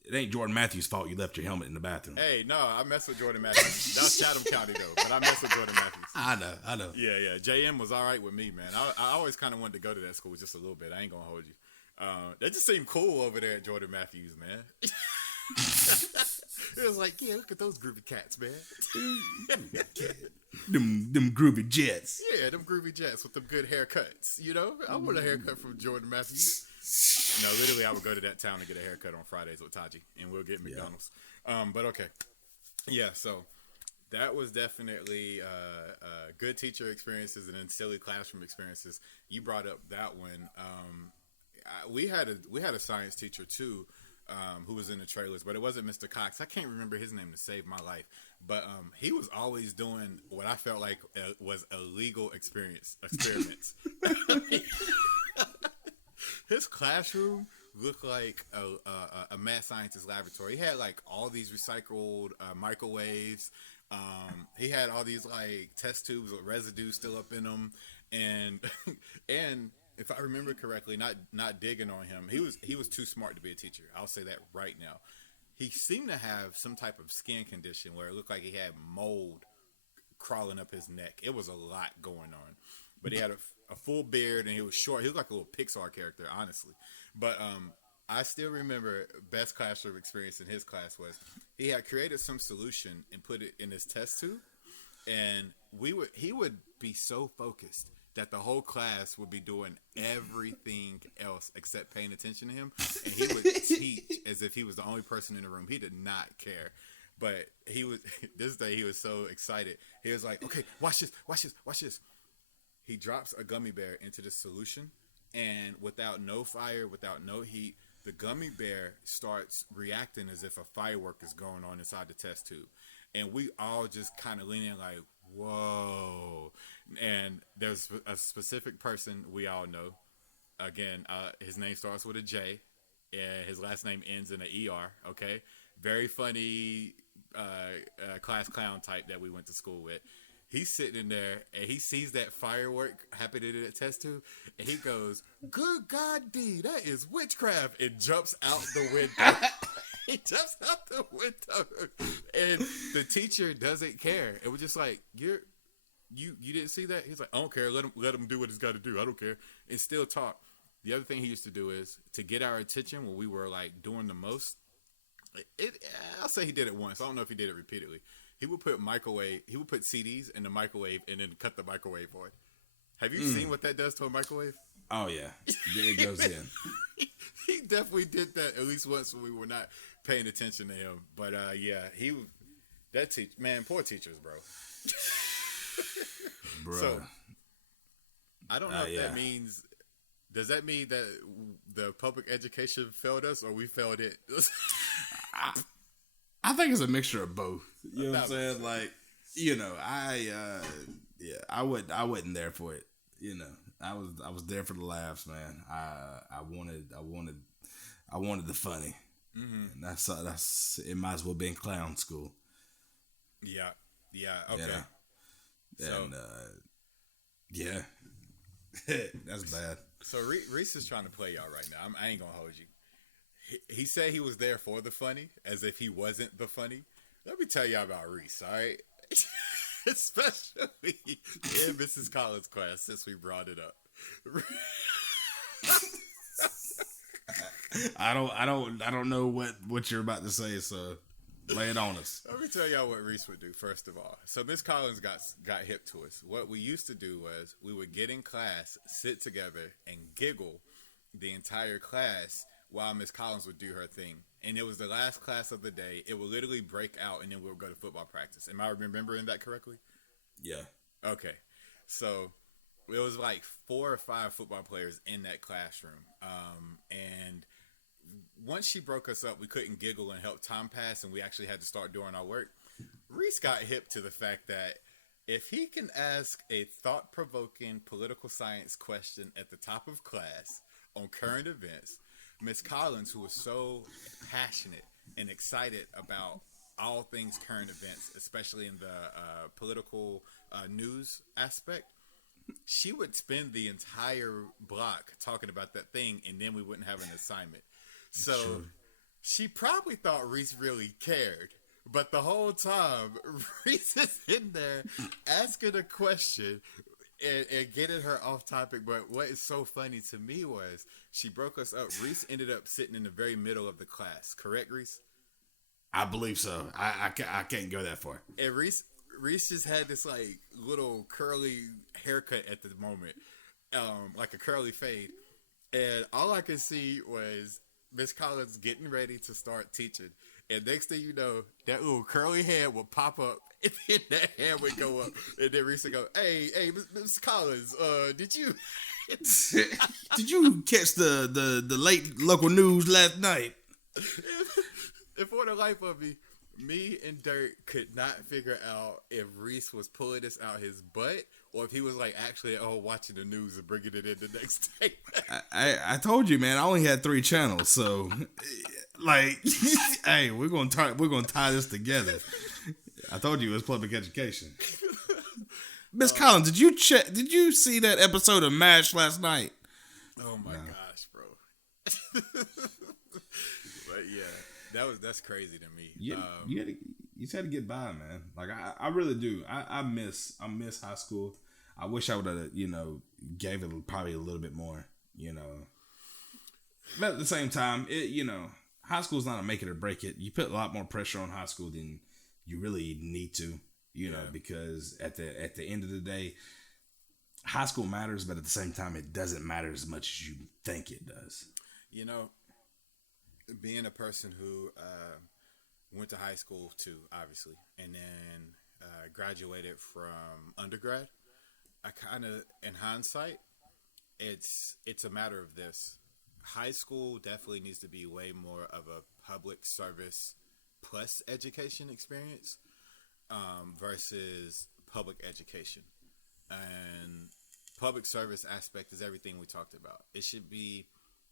it ain't Jordan Matthews' fault you left your helmet in the bathroom. Hey, no, I mess with Jordan Matthews. That's Chatham County though, but I mess with Jordan Matthews. I know. Yeah. JM was all right with me, man. I always kind of wanted to go to that school just a little bit. I ain't gonna hold you. They just seemed cool over there at Jordan Matthews, man. It was like, yeah, look at those groovy cats, man. them groovy jets. Yeah, them groovy jets with them good haircuts. You know, I want a haircut from Jordan Matthews. No, literally, I would go to that town to get a haircut on Fridays with Taji, and we'll get McDonald's. But okay, yeah. So that was definitely good teacher experiences, and then silly classroom experiences. You brought up that one. We had a science teacher too. Who was in the trailers, but it wasn't Mr. Cox. I can't remember his name to save my life, but he was always doing what I felt like was illegal experiments. His classroom looked like a mad scientist laboratory. He had like all these recycled microwaves. He had all these like test tubes with residue still up in them, and if I remember correctly, not digging on him, he was too smart to be a teacher. I'll say that right now. He seemed to have some type of skin condition where it looked like he had mold crawling up his neck. It was a lot going on, but he had a full beard and he was short. He looked like a little Pixar character, honestly. But I still remember best classroom experience in his class was he had created some solution and put it in his test tube, and he would be so focused that the whole class would be doing everything else except paying attention to him. And he would teach as if he was the only person in the room. He did not care. But this day he was so excited. He was like, okay, watch this. He drops a gummy bear into the solution, and without no fire, without no heat, the gummy bear starts reacting as if a firework is going on inside the test tube. And we all just kind of lean in like, whoa. And there's a specific person we all know. Again, his name starts with a J, and his last name ends in an ER. Okay, very funny class clown type that we went to school with. He's sitting in there, and he sees that firework happening in that test tube, and he goes, "Good God, D, that is witchcraft!" and jumps out the window. He jumps out the window, and the teacher doesn't care. It was just like, You didn't see that? He's like, I don't care. Let him do what he's got to do. I don't care. And still talk. The other thing he used to do is to get our attention when we were like doing the most. I'll say he did it once. I don't know if he did it repeatedly. He would put CDs in the microwave and then cut the microwave on. Have you seen what that does to a microwave? Oh yeah, it goes in. He definitely did that at least once when we were not paying attention to him. But poor teachers, bro. Bruh. So, I don't know if that means. Does that mean that the public education failed us, or we failed it? I think it's a mixture of both. You know what I'm saying? Like, I wasn't there for it. I was there for the laughs, man. I wanted the funny, and that's it. Might as well be in clown school. Yeah. Okay. So, that's bad. So Reese is trying to play y'all right now. I ain't gonna hold you. He said he was there for the funny, as if he wasn't the funny. Let me tell y'all about Reese, all right? Especially in Mrs. Collins' class, since we brought it up. I don't know what you're about to say, so lay it on us. Let me tell y'all what Reese would do, first of all. So Miss Collins got hip to us. What we used to do was we would get in class, sit together, and giggle the entire class while Miss Collins would do her thing. And it was the last class of the day. It would literally break out, and then we would go to football practice. Am I remembering that correctly? Yeah. Okay. So it was like 4 or 5 football players in that classroom. And once she broke us up, we couldn't giggle and help time pass, and we actually had to start doing our work. Reese got hip to the fact that if he can ask a thought-provoking political science question at the top of class on current events, Miss Collins, who was so passionate and excited about all things current events, especially in the political news aspect, she would spend the entire block talking about that thing, and then we wouldn't have an assignment. So she probably thought Reese really cared. But the whole time, Reese is in there asking a question and getting her off topic. But what is so funny to me was she broke us up. Reese ended up sitting in the very middle of the class. Correct, Reese? I believe so. I can't go that far. And Reese just had this like little curly haircut at the moment, like a curly fade. And all I could see was Miss Collins getting ready to start teaching. And next thing you know, that little curly hair would pop up, and then that hair would go up, and then Reese would go, "Hey, Miss Collins, did you did you catch the late local news last night?" And for the life of me and Dirk could not figure out if Reese was pulling this out his butt or if he was like actually watching the news and bringing it in the next day. I told you, man. I only had 3 channels, so like, hey, we're gonna tie this together. I told you it was public education. Miss Collins, did you see that episode of MASH last night? Oh my gosh, bro. But yeah, that's crazy to me. You just had to get by, man. Like I really do. I miss high school. I wish I would have, gave it probably a little bit more, But at the same time, high school's not a make it or break it. You put a lot more pressure on high school than you really need to, because at the end of the day, high school matters, but at the same time, it doesn't matter as much as you think it does. Being a person who went to high school too, obviously, and then graduated from undergrad, I kind of, in hindsight, it's a matter of this. High school definitely needs to be way more of a public service plus education experience versus public education. And public service aspect is everything we talked about. It should be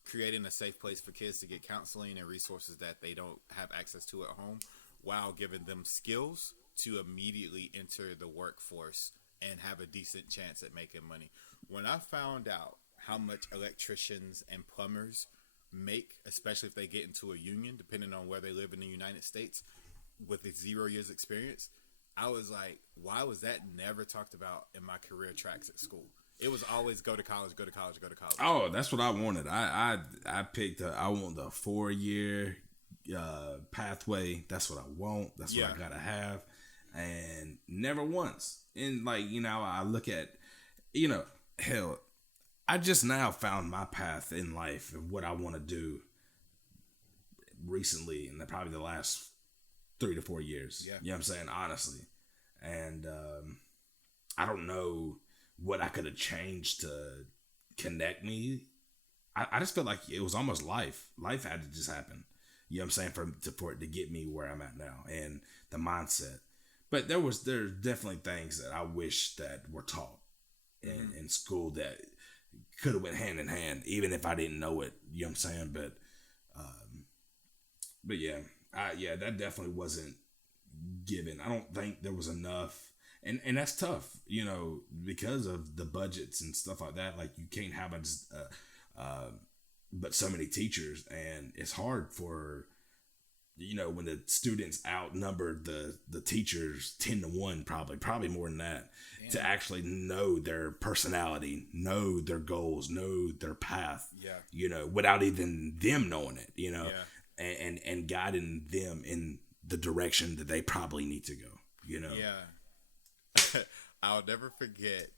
creating a safe place for kids to get counseling and resources that they don't have access to at home, while giving them skills to immediately enter the workforce and have a decent chance at making money. When I found out how much electricians and plumbers make, especially if they get into a union, depending on where they live in the United States, with 0 years experience, I was like, why was that never talked about in my career tracks at school? It was always go to college, go to college, go to college. Oh, that's what I wanted. I picked I want the 4-year pathway. That's what I want. That's what I gotta have. And never once. And like, I look at, hell, I just now found my path in life of what I want to do recently in probably the last 3 to 4 years. Yeah. You know what I'm saying? Honestly. And I don't know what I could have changed to connect me. I just felt like it was almost life. Life had to just happen. You know what I'm saying? For it to get me where I'm at now and the mindset. But there's definitely things that I wish that were taught in school that could have went hand in hand, even if I didn't know it. You know what I'm saying? But yeah, that definitely wasn't given. I don't think there was enough. And that's tough, because of the budgets and stuff like that. Like, you can't have but so many teachers, and it's hard for, when the students outnumber the teachers 10-1, probably more than that. Damn. To actually know their personality, know their goals, know their path, without even them knowing it, and guiding them in the direction that they probably need to go, Yeah. I'll never forget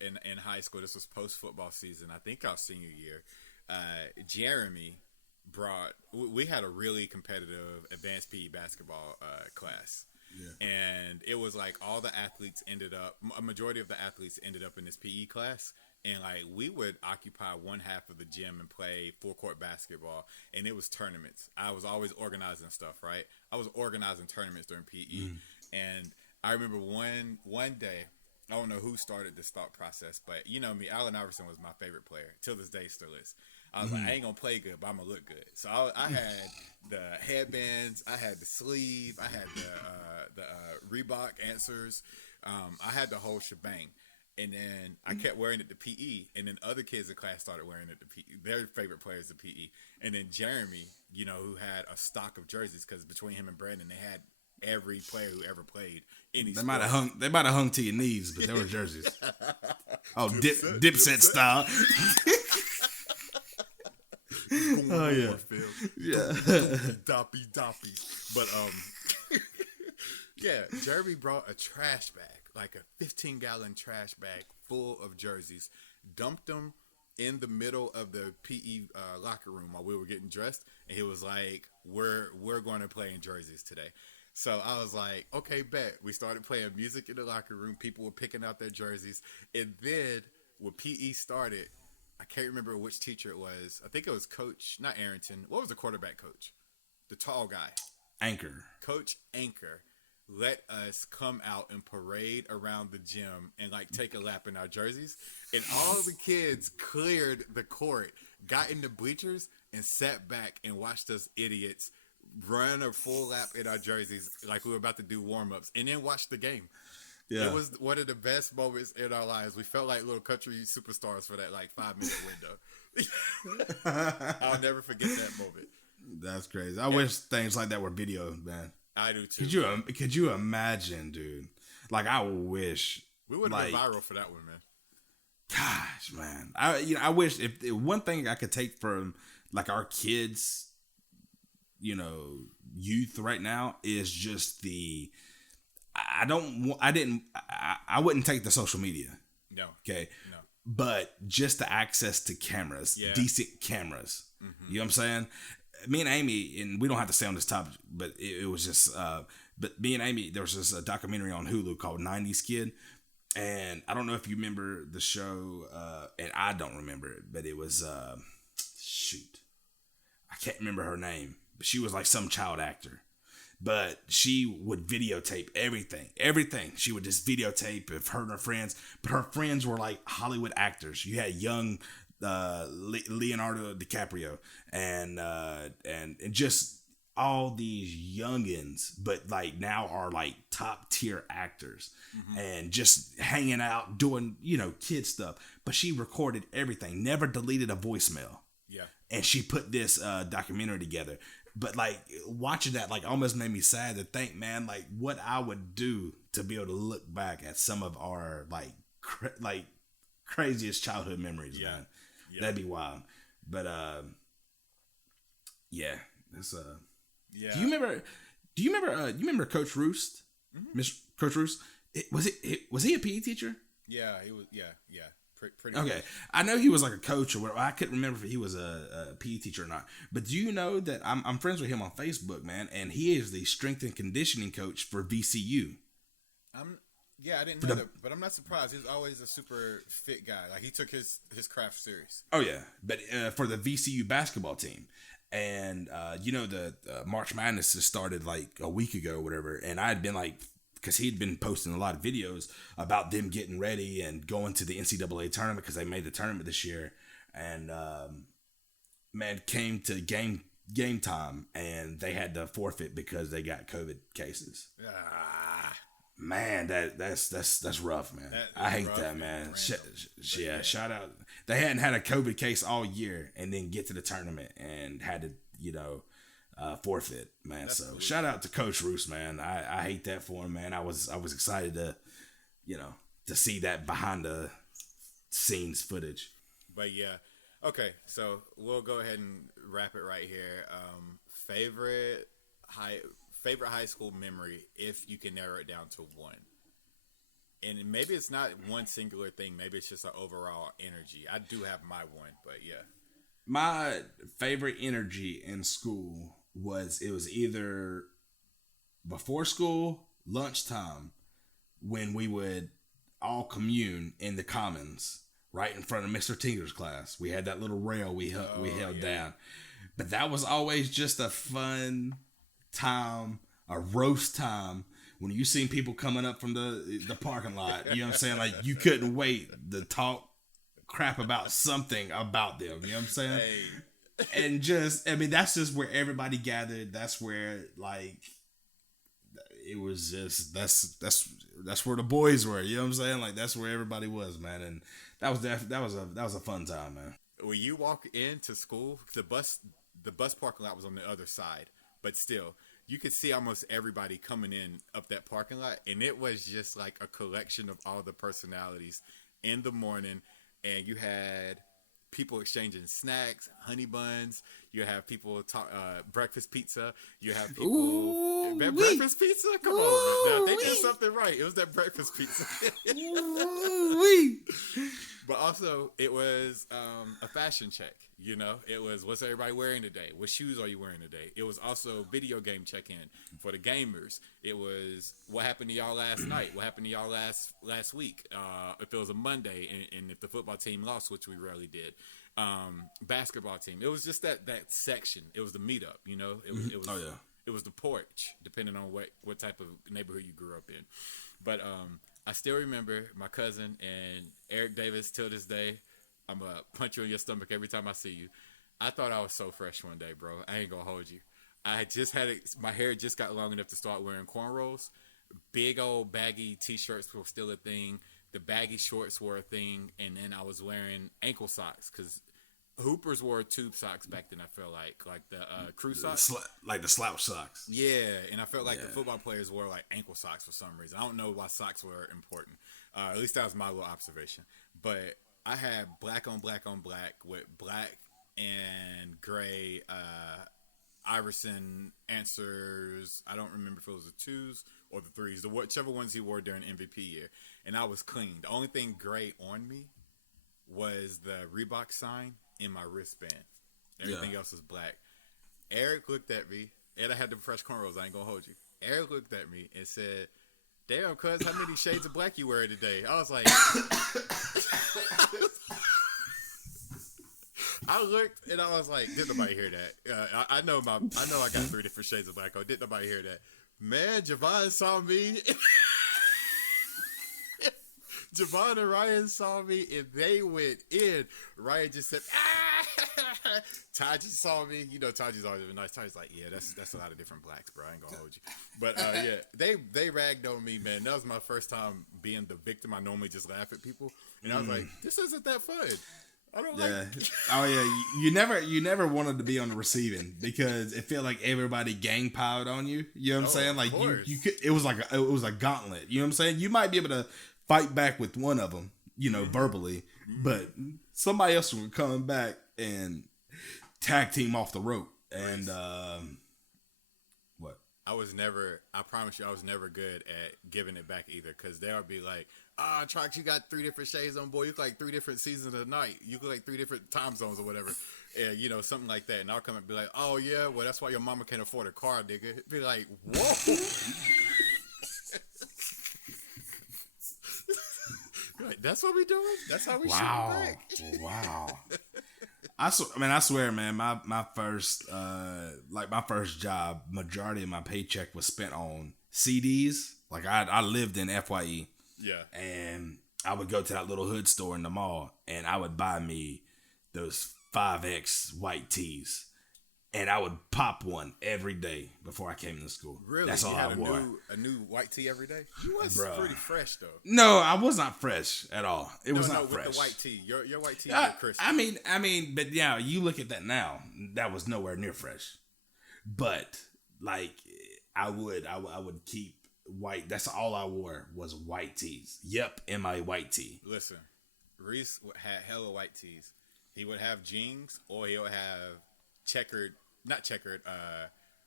in high school, this was post-football season, I think our senior year, Jeremy we had a really competitive advanced PE basketball class. Yeah. And it was like all the athletes a majority of the athletes ended up in this PE class. And like, we would occupy one half of the gym and play full-court basketball, and it was tournaments. I was always organizing stuff, right? I was organizing tournaments during PE. And I remember one day, I don't know who started this thought process, but you know me, Allen Iverson was my favorite player. Till this day, still is. I was like, I ain't gonna play good, but I'm gonna look good. So I had the headbands, I had the sleeve, I had the Reebok answers, I had the whole shebang. And then I kept wearing it to PE, and then other kids in class started wearing it to PE. Their favorite players to PE. And then Jeremy, who had a stock of jerseys, because between him and Brandon, they had every player who ever played any They sport. might have hung to your knees, but they were jerseys. Oh, dipset style. Oh yeah, yeah. Doppy. But yeah, Jeremy brought a trash bag, like a 15-gallon trash bag full of jerseys, dumped them in the middle of the PE locker room while we were getting dressed, and he was like, "We're going to play in jerseys today." So I was like, "Okay, bet." We started playing music in the locker room. People were picking out their jerseys, and then when PE started, I can't remember which teacher it was. I think it was Coach, not Arrington. What was the quarterback coach? The tall guy. Anchor. Coach Anchor let us come out and parade around the gym and like take a lap in our jerseys. And all the kids cleared the court, got in the bleachers, and sat back and watched us idiots run a full lap in our jerseys like we were about to do warm-ups, and then watch the game. Yeah. It was one of the best moments in our lives. We felt like little country superstars for that like 5-minute window. I'll never forget that moment. That's crazy. I wish things like that were video, man. I do too. Could you imagine, dude? Like, I wish we would have been viral for that one, man. Gosh, man. I wish if one thing I could take from like our kids, youth right now is just I wouldn't take the social media. No. Okay. No. But just the access to cameras, decent cameras. Mm-hmm. You know what I'm saying? Me and Amy, and we don't have to stay on this topic, but it was just, but me and Amy, there was this documentary on Hulu called 90s Kid. And I don't know if you remember the show, and I don't remember it, but it was, I can't remember her name, but she was like some child actor. But she would videotape everything. She would just videotape of her and her friends. But her friends were like Hollywood actors. You had young Leonardo DiCaprio and just all these youngins, but like now are like top tier actors, and just hanging out doing kid stuff. But she recorded everything, never deleted a voicemail. Yeah, and she put this documentary together. But like watching that, like almost made me sad to think, man, like what I would do to be able to look back at some of our like craziest childhood memories, man. Yeah. That'd be wild. But yeah, that's yeah. Do you remember Coach Roost? Miss Coach Roost? Was he a PE teacher? Yeah, he was. Yeah. Pretty okay, much. I know he was like a coach or whatever. I couldn't remember if he was a PE teacher or not. But do you know that I'm friends with him on Facebook, man, and he is the strength and conditioning coach for VCU. I didn't know that, but I'm not surprised. He's always a super fit guy. Like he took his craft serious. Oh yeah, but for the VCU basketball team, and the March Madness has started like a week ago or whatever, and I had been like, because he'd been posting a lot of videos about them getting ready and going to the NCAA tournament because they made the tournament this year. And, man, came to game time and they had to forfeit because they got COVID cases. Man, that's rough, man. I hate that, man. Shout out. They hadn't had a COVID case all year and then get to the tournament and had to, forfeit, man. That's so shout out to Coach Roos, man. I hate that for him, man. I was excited to to see that behind the scenes footage. But yeah, okay, so we'll go ahead and wrap it right here. Favorite high school memory, if you can narrow it down to one. And maybe it's not one singular thing, maybe it's just an overall energy. I do have my one, but yeah. My favorite energy in school was either before school, lunchtime, when we would all commune in the commons right in front of Mr. Tinker's class. We had that little rail we held down. But that was always just a fun time, a roast time. When you seen people coming up from the parking lot, you know what I'm saying? Like you couldn't wait to talk crap about something about them. You know what I'm saying? Hey. And that's just where everybody gathered. That's where, like, it was just that's where the boys were. You know what I'm saying? Like that's where everybody was, man. And that was a fun time, man. When you walk into school, the bus parking lot was on the other side, but still, you could see almost everybody coming in up that parking lot, and it was just like a collection of all the personalities in the morning, and you had people exchanging snacks, honey buns. You have people talk breakfast pizza. You have people breakfast pizza. Come on, now, they did something right. It was that breakfast pizza. But also, it was a fashion check. You know, it was what's everybody wearing today? What shoes are you wearing today? It was also video game check-in for the gamers. It was what happened to y'all last night? What happened to y'all last week? If it was a Monday and if the football team lost, which we rarely did, basketball team. It was just that section. It was the meetup. You know, it was it was the porch, depending on what type of neighborhood you grew up in. But I still remember my cousin and Eric Davis till this day. I'm going to punch you in your stomach every time I see you. I thought I was so fresh one day, bro. I ain't going to hold you. I just had my hair just got long enough to start wearing cornrows. Big old baggy t-shirts were still a thing. The baggy shorts were a thing. And then I was wearing ankle socks because Hoopers wore tube socks back then, I feel like the crew socks. Like the slouch socks. Yeah, and I felt like the football players wore like ankle socks for some reason. I don't know why socks were important. At least that was my little observation. But I had black on black on black with black and gray Iverson answers. I don't remember if it was the 2s or the 3s, whichever ones he wore during MVP year. And I was clean. The only thing gray on me was the Reebok sign in my wristband. Everything else was black. Eric looked at me, and I had the fresh cornrows. I ain't gonna hold you. Eric looked at me and said, "Damn, cuz, how many shades of black you wearing today?" I was like, I looked and I was like, "Didn't nobody hear that?" I know I got 3 different shades of black. Oh, didn't nobody hear that? Man, Javon saw me. Javon and Ryan saw me and they went in. Ryan just said, "Ah!" Taji saw me. You know, Taji's always been nice. Taji's like, "Yeah, that's a lot of different blacks, bro. I ain't gonna hold you." But yeah, they ragged on me, man. That was my first time being the victim. I normally just laugh at people, and I was like, "This isn't that fun." I don't like. Oh yeah, you never wanted to be on the receiving because it felt like everybody gang piled on you. You know what I'm saying? Like you could, it was a gauntlet. You know what I'm saying? You might be able to fight back with one of them, you know, verbally, but somebody else would come back and tag team off the rope. And what? I promise you, I was never good at giving it back either, because they would be like, Trox, you got 3 different shades on, boy. You look like 3 different seasons of the night. You look like 3 different time zones or whatever. And, you know, something like that. And I'll come and be like, "Oh, yeah, well, that's why your mama can't afford a car, nigga." Be like, whoa. Like, that's what we doing? That's how we shoot back? Wow. I swear, man, my first job, majority of my paycheck was spent on CDs. Like I lived in FYE. Yeah. And I would go to that little hood store in the mall and I would buy me those 5X white tees. And I would pop one every day before I came to school. Really? That's all I wore. A new white tee every day? You was pretty fresh, though. No, I was not fresh at all. It was not fresh. With the white tee. Your white tee was crisp. I mean, but yeah, you look at that now. That was nowhere near fresh. But like, I would keep white. That's all I wore was white tees. Yep, in my white tee. Listen, Reese had hella white tees. He would have jeans, or he'll have not checkered.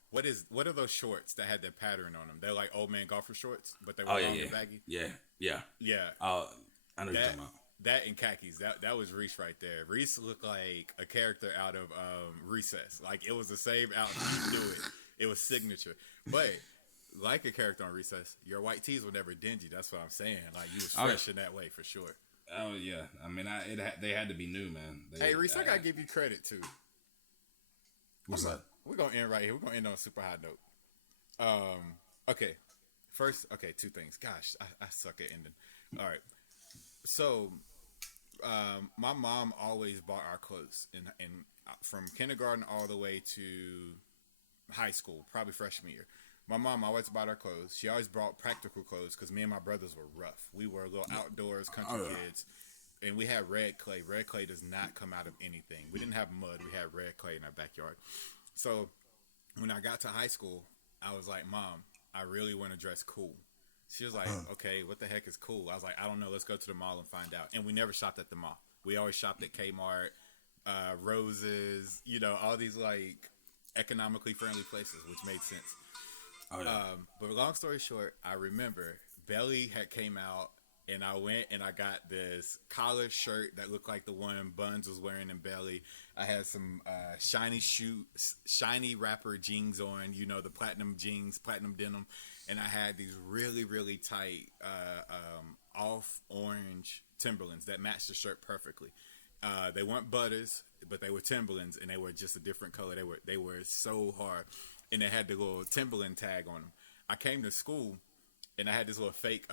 What are those shorts that had that pattern on them? They're like old man golfer shorts, but they were long and baggy. Yeah. I know you're talking about. That and khakis. That was Reese right there. Reese looked like a character out of Recess. Like, it was the same outfit. You knew it. It was signature. But like a character on Recess, your white tees were never dingy. That's what I'm saying. Like, you was fresh in that way for sure. Oh yeah. I mean, they had to be new, man. Hey Reese, I gotta give you credit too. What's that? We're gonna end right here. We're gonna end on a super high note. Okay. First, 2 things. Gosh, I suck at ending. All right. So, my mom always bought our clothes, and from kindergarten all the way to high school, probably freshman year. my mom always bought our clothes. She always brought practical clothes because me and my brothers were rough. We were little outdoors country kids. And we had red clay. Red clay does not come out of anything. We didn't have mud. We had red clay in our backyard. So when I got to high school, I was like, Mom, I really want to dress cool. She was like, okay, what the heck is cool? I was like, I don't know. Let's go to the mall and find out. And we never shopped at the mall. We always shopped at Kmart, Roses, you know, all these like economically friendly places, which made sense. Oh, yeah. But long story short, I remember Belly had came out. And I went and I got this collar shirt that looked like the one Buns was wearing in Belly. I had some shiny wrapper jeans on, you know, the platinum jeans, platinum denim. And I had these really, really tight off orange Timberlands that matched the shirt perfectly. They weren't Butters, but they were Timberlands, and they were just a different color. They were so hard. And they had the little Timberland tag on them. I came to school. And I had this little fake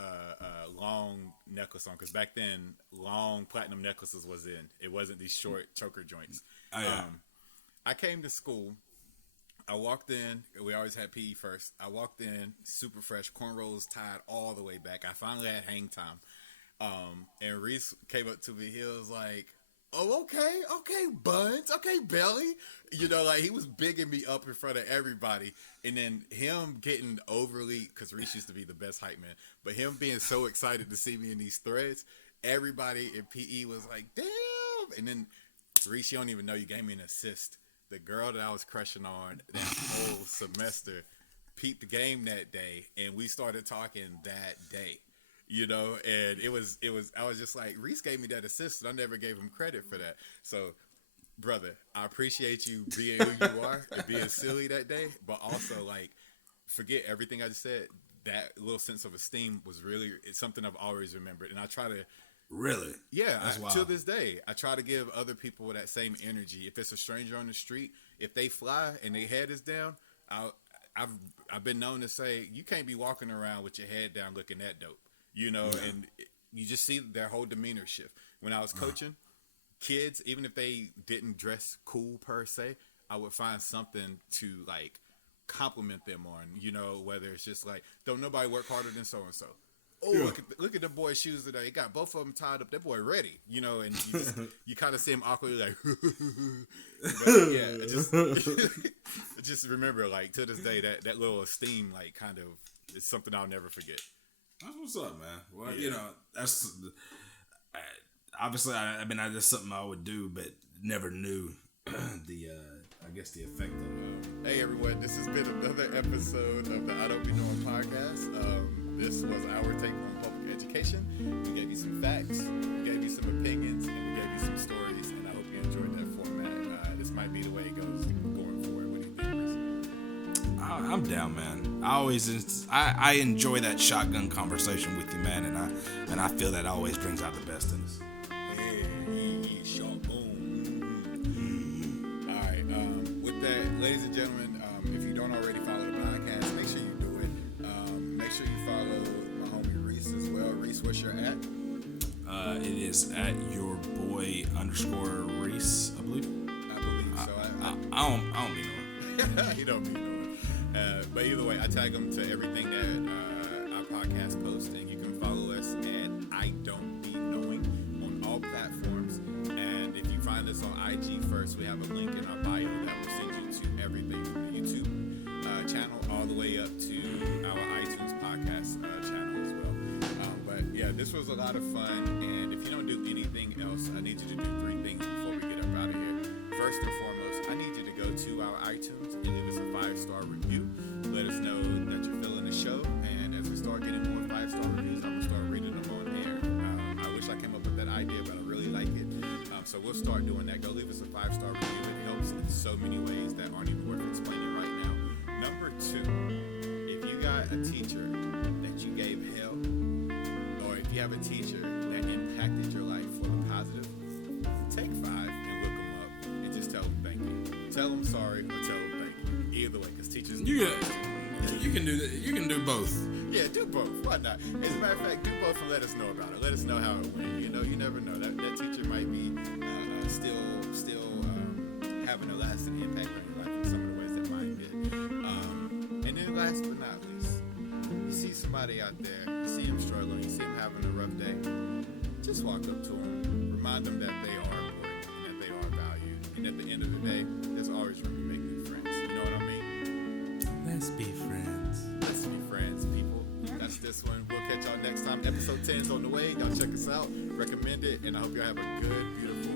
long necklace on because back then long platinum necklaces was in. It wasn't these short choker joints. Oh, yeah. I came to school. I walked in. We always had PE first. I walked in, super fresh, cornrows tied all the way back. I finally had hang time. And Reese came up to me. He was like, oh, okay, Buns, okay, Belly. You know, like he was bigging me up in front of everybody. And then him getting overly, because Reese used to be the best hype man, but him being so excited to see me in these threads, everybody in PE was like, damn. And then Reese, you don't even know you gave me an assist. The girl that I was crushing on that whole semester peeped the game that day, and we started talking that day. You know, and it was, I was just like, Reese gave me that assist, and I never gave him credit for that. So, brother, I appreciate you being who you are and being silly that day, but also, like, forget everything I just said. That little sense of esteem was really, it's something I've always remembered. And I try to. Really? Yeah. To this day, I try to give other people that same energy. If it's a stranger on the street, if they fly and their head is down, I've been known to say, you can't be walking around with your head down looking that dope. You know, and you just see their whole demeanor shift. When I was coaching kids, even if they didn't dress cool per se, I would find something to like compliment them on. You know, whether it's just like, don't nobody work harder than so and so. Oh, look at the boy's shoes today. He got both of them tied up. That boy ready. You know, and you kind of see him awkwardly like. But yeah, just remember, like to this day, that little esteem, like kind of, is something I'll never forget. That's what's up, man. Well, you know, that's obviously. I mean, that's something I would do, but never knew the effect of it. Hey, everyone! This has been another episode of the I Don't Be Knowing podcast. This was our take on public education. We gave you some facts, we gave you some opinions, and we gave you some stories. And I hope you enjoyed that format. This might be the way it goes going forward. What do you think, Chris? I'm down, man. I enjoy that shotgun conversation with you, man, and I feel that always brings out the best in us. Yeah, shotgun. All right. With that, ladies and gentlemen, if you don't already follow the podcast, make sure you do it. Make sure you follow my homie Reese as well. Reese, what's your at? It is at your boy _Reese, I believe. So. I don't mean no. He don't mean no. But either way, I tag them to everything that our podcast posts, and you can follow us at idon'tbeknowing on all platforms. And if you find us on IG first, we have a link in our bio that will send you to everything from the YouTube channel all the way up to our iTunes podcast channel as well. But yeah, this was a lot of fun. And if you don't do anything else, I need you to do 3 things before we get up out of here. First and foremost, I need you to go to our iTunes and leave us a 5-star review. Let us know that you're feeling the show, and as we start getting more 5-star reviews, I'm gonna start reading them on air. I wish I came up with that idea, but I really like it. So we'll start doing that. Go leave us a 5-star review. It helps in so many ways that aren't even worth explaining right now. Number 2, if you got a teacher that you gave hell, or if you have a teacher that impacted your life for the positive, take 5 and look them up and just tell them thank you. Tell them sorry or tell them thank you. Either way, because teachers. You can do that. You can do both. Yeah, do both. Why not? As a matter of fact, do both and let us know about it. Let us know how it went. You know, you never know. That teacher might be still having a lasting impact on your life in some of the ways that mine did. And then last but not least, you see somebody out there, you see him struggling, you see him having a rough day, just walk up to them, remind them that they are important and that they are valued. And at the end of the day, there's always room to make new friends. You know what I mean? Let's be friends. Let's be friends, people. That's this one. We'll catch y'all next time. Episode 10 is on the way. Y'all check us out. Recommend it. And I hope y'all have a good, beautiful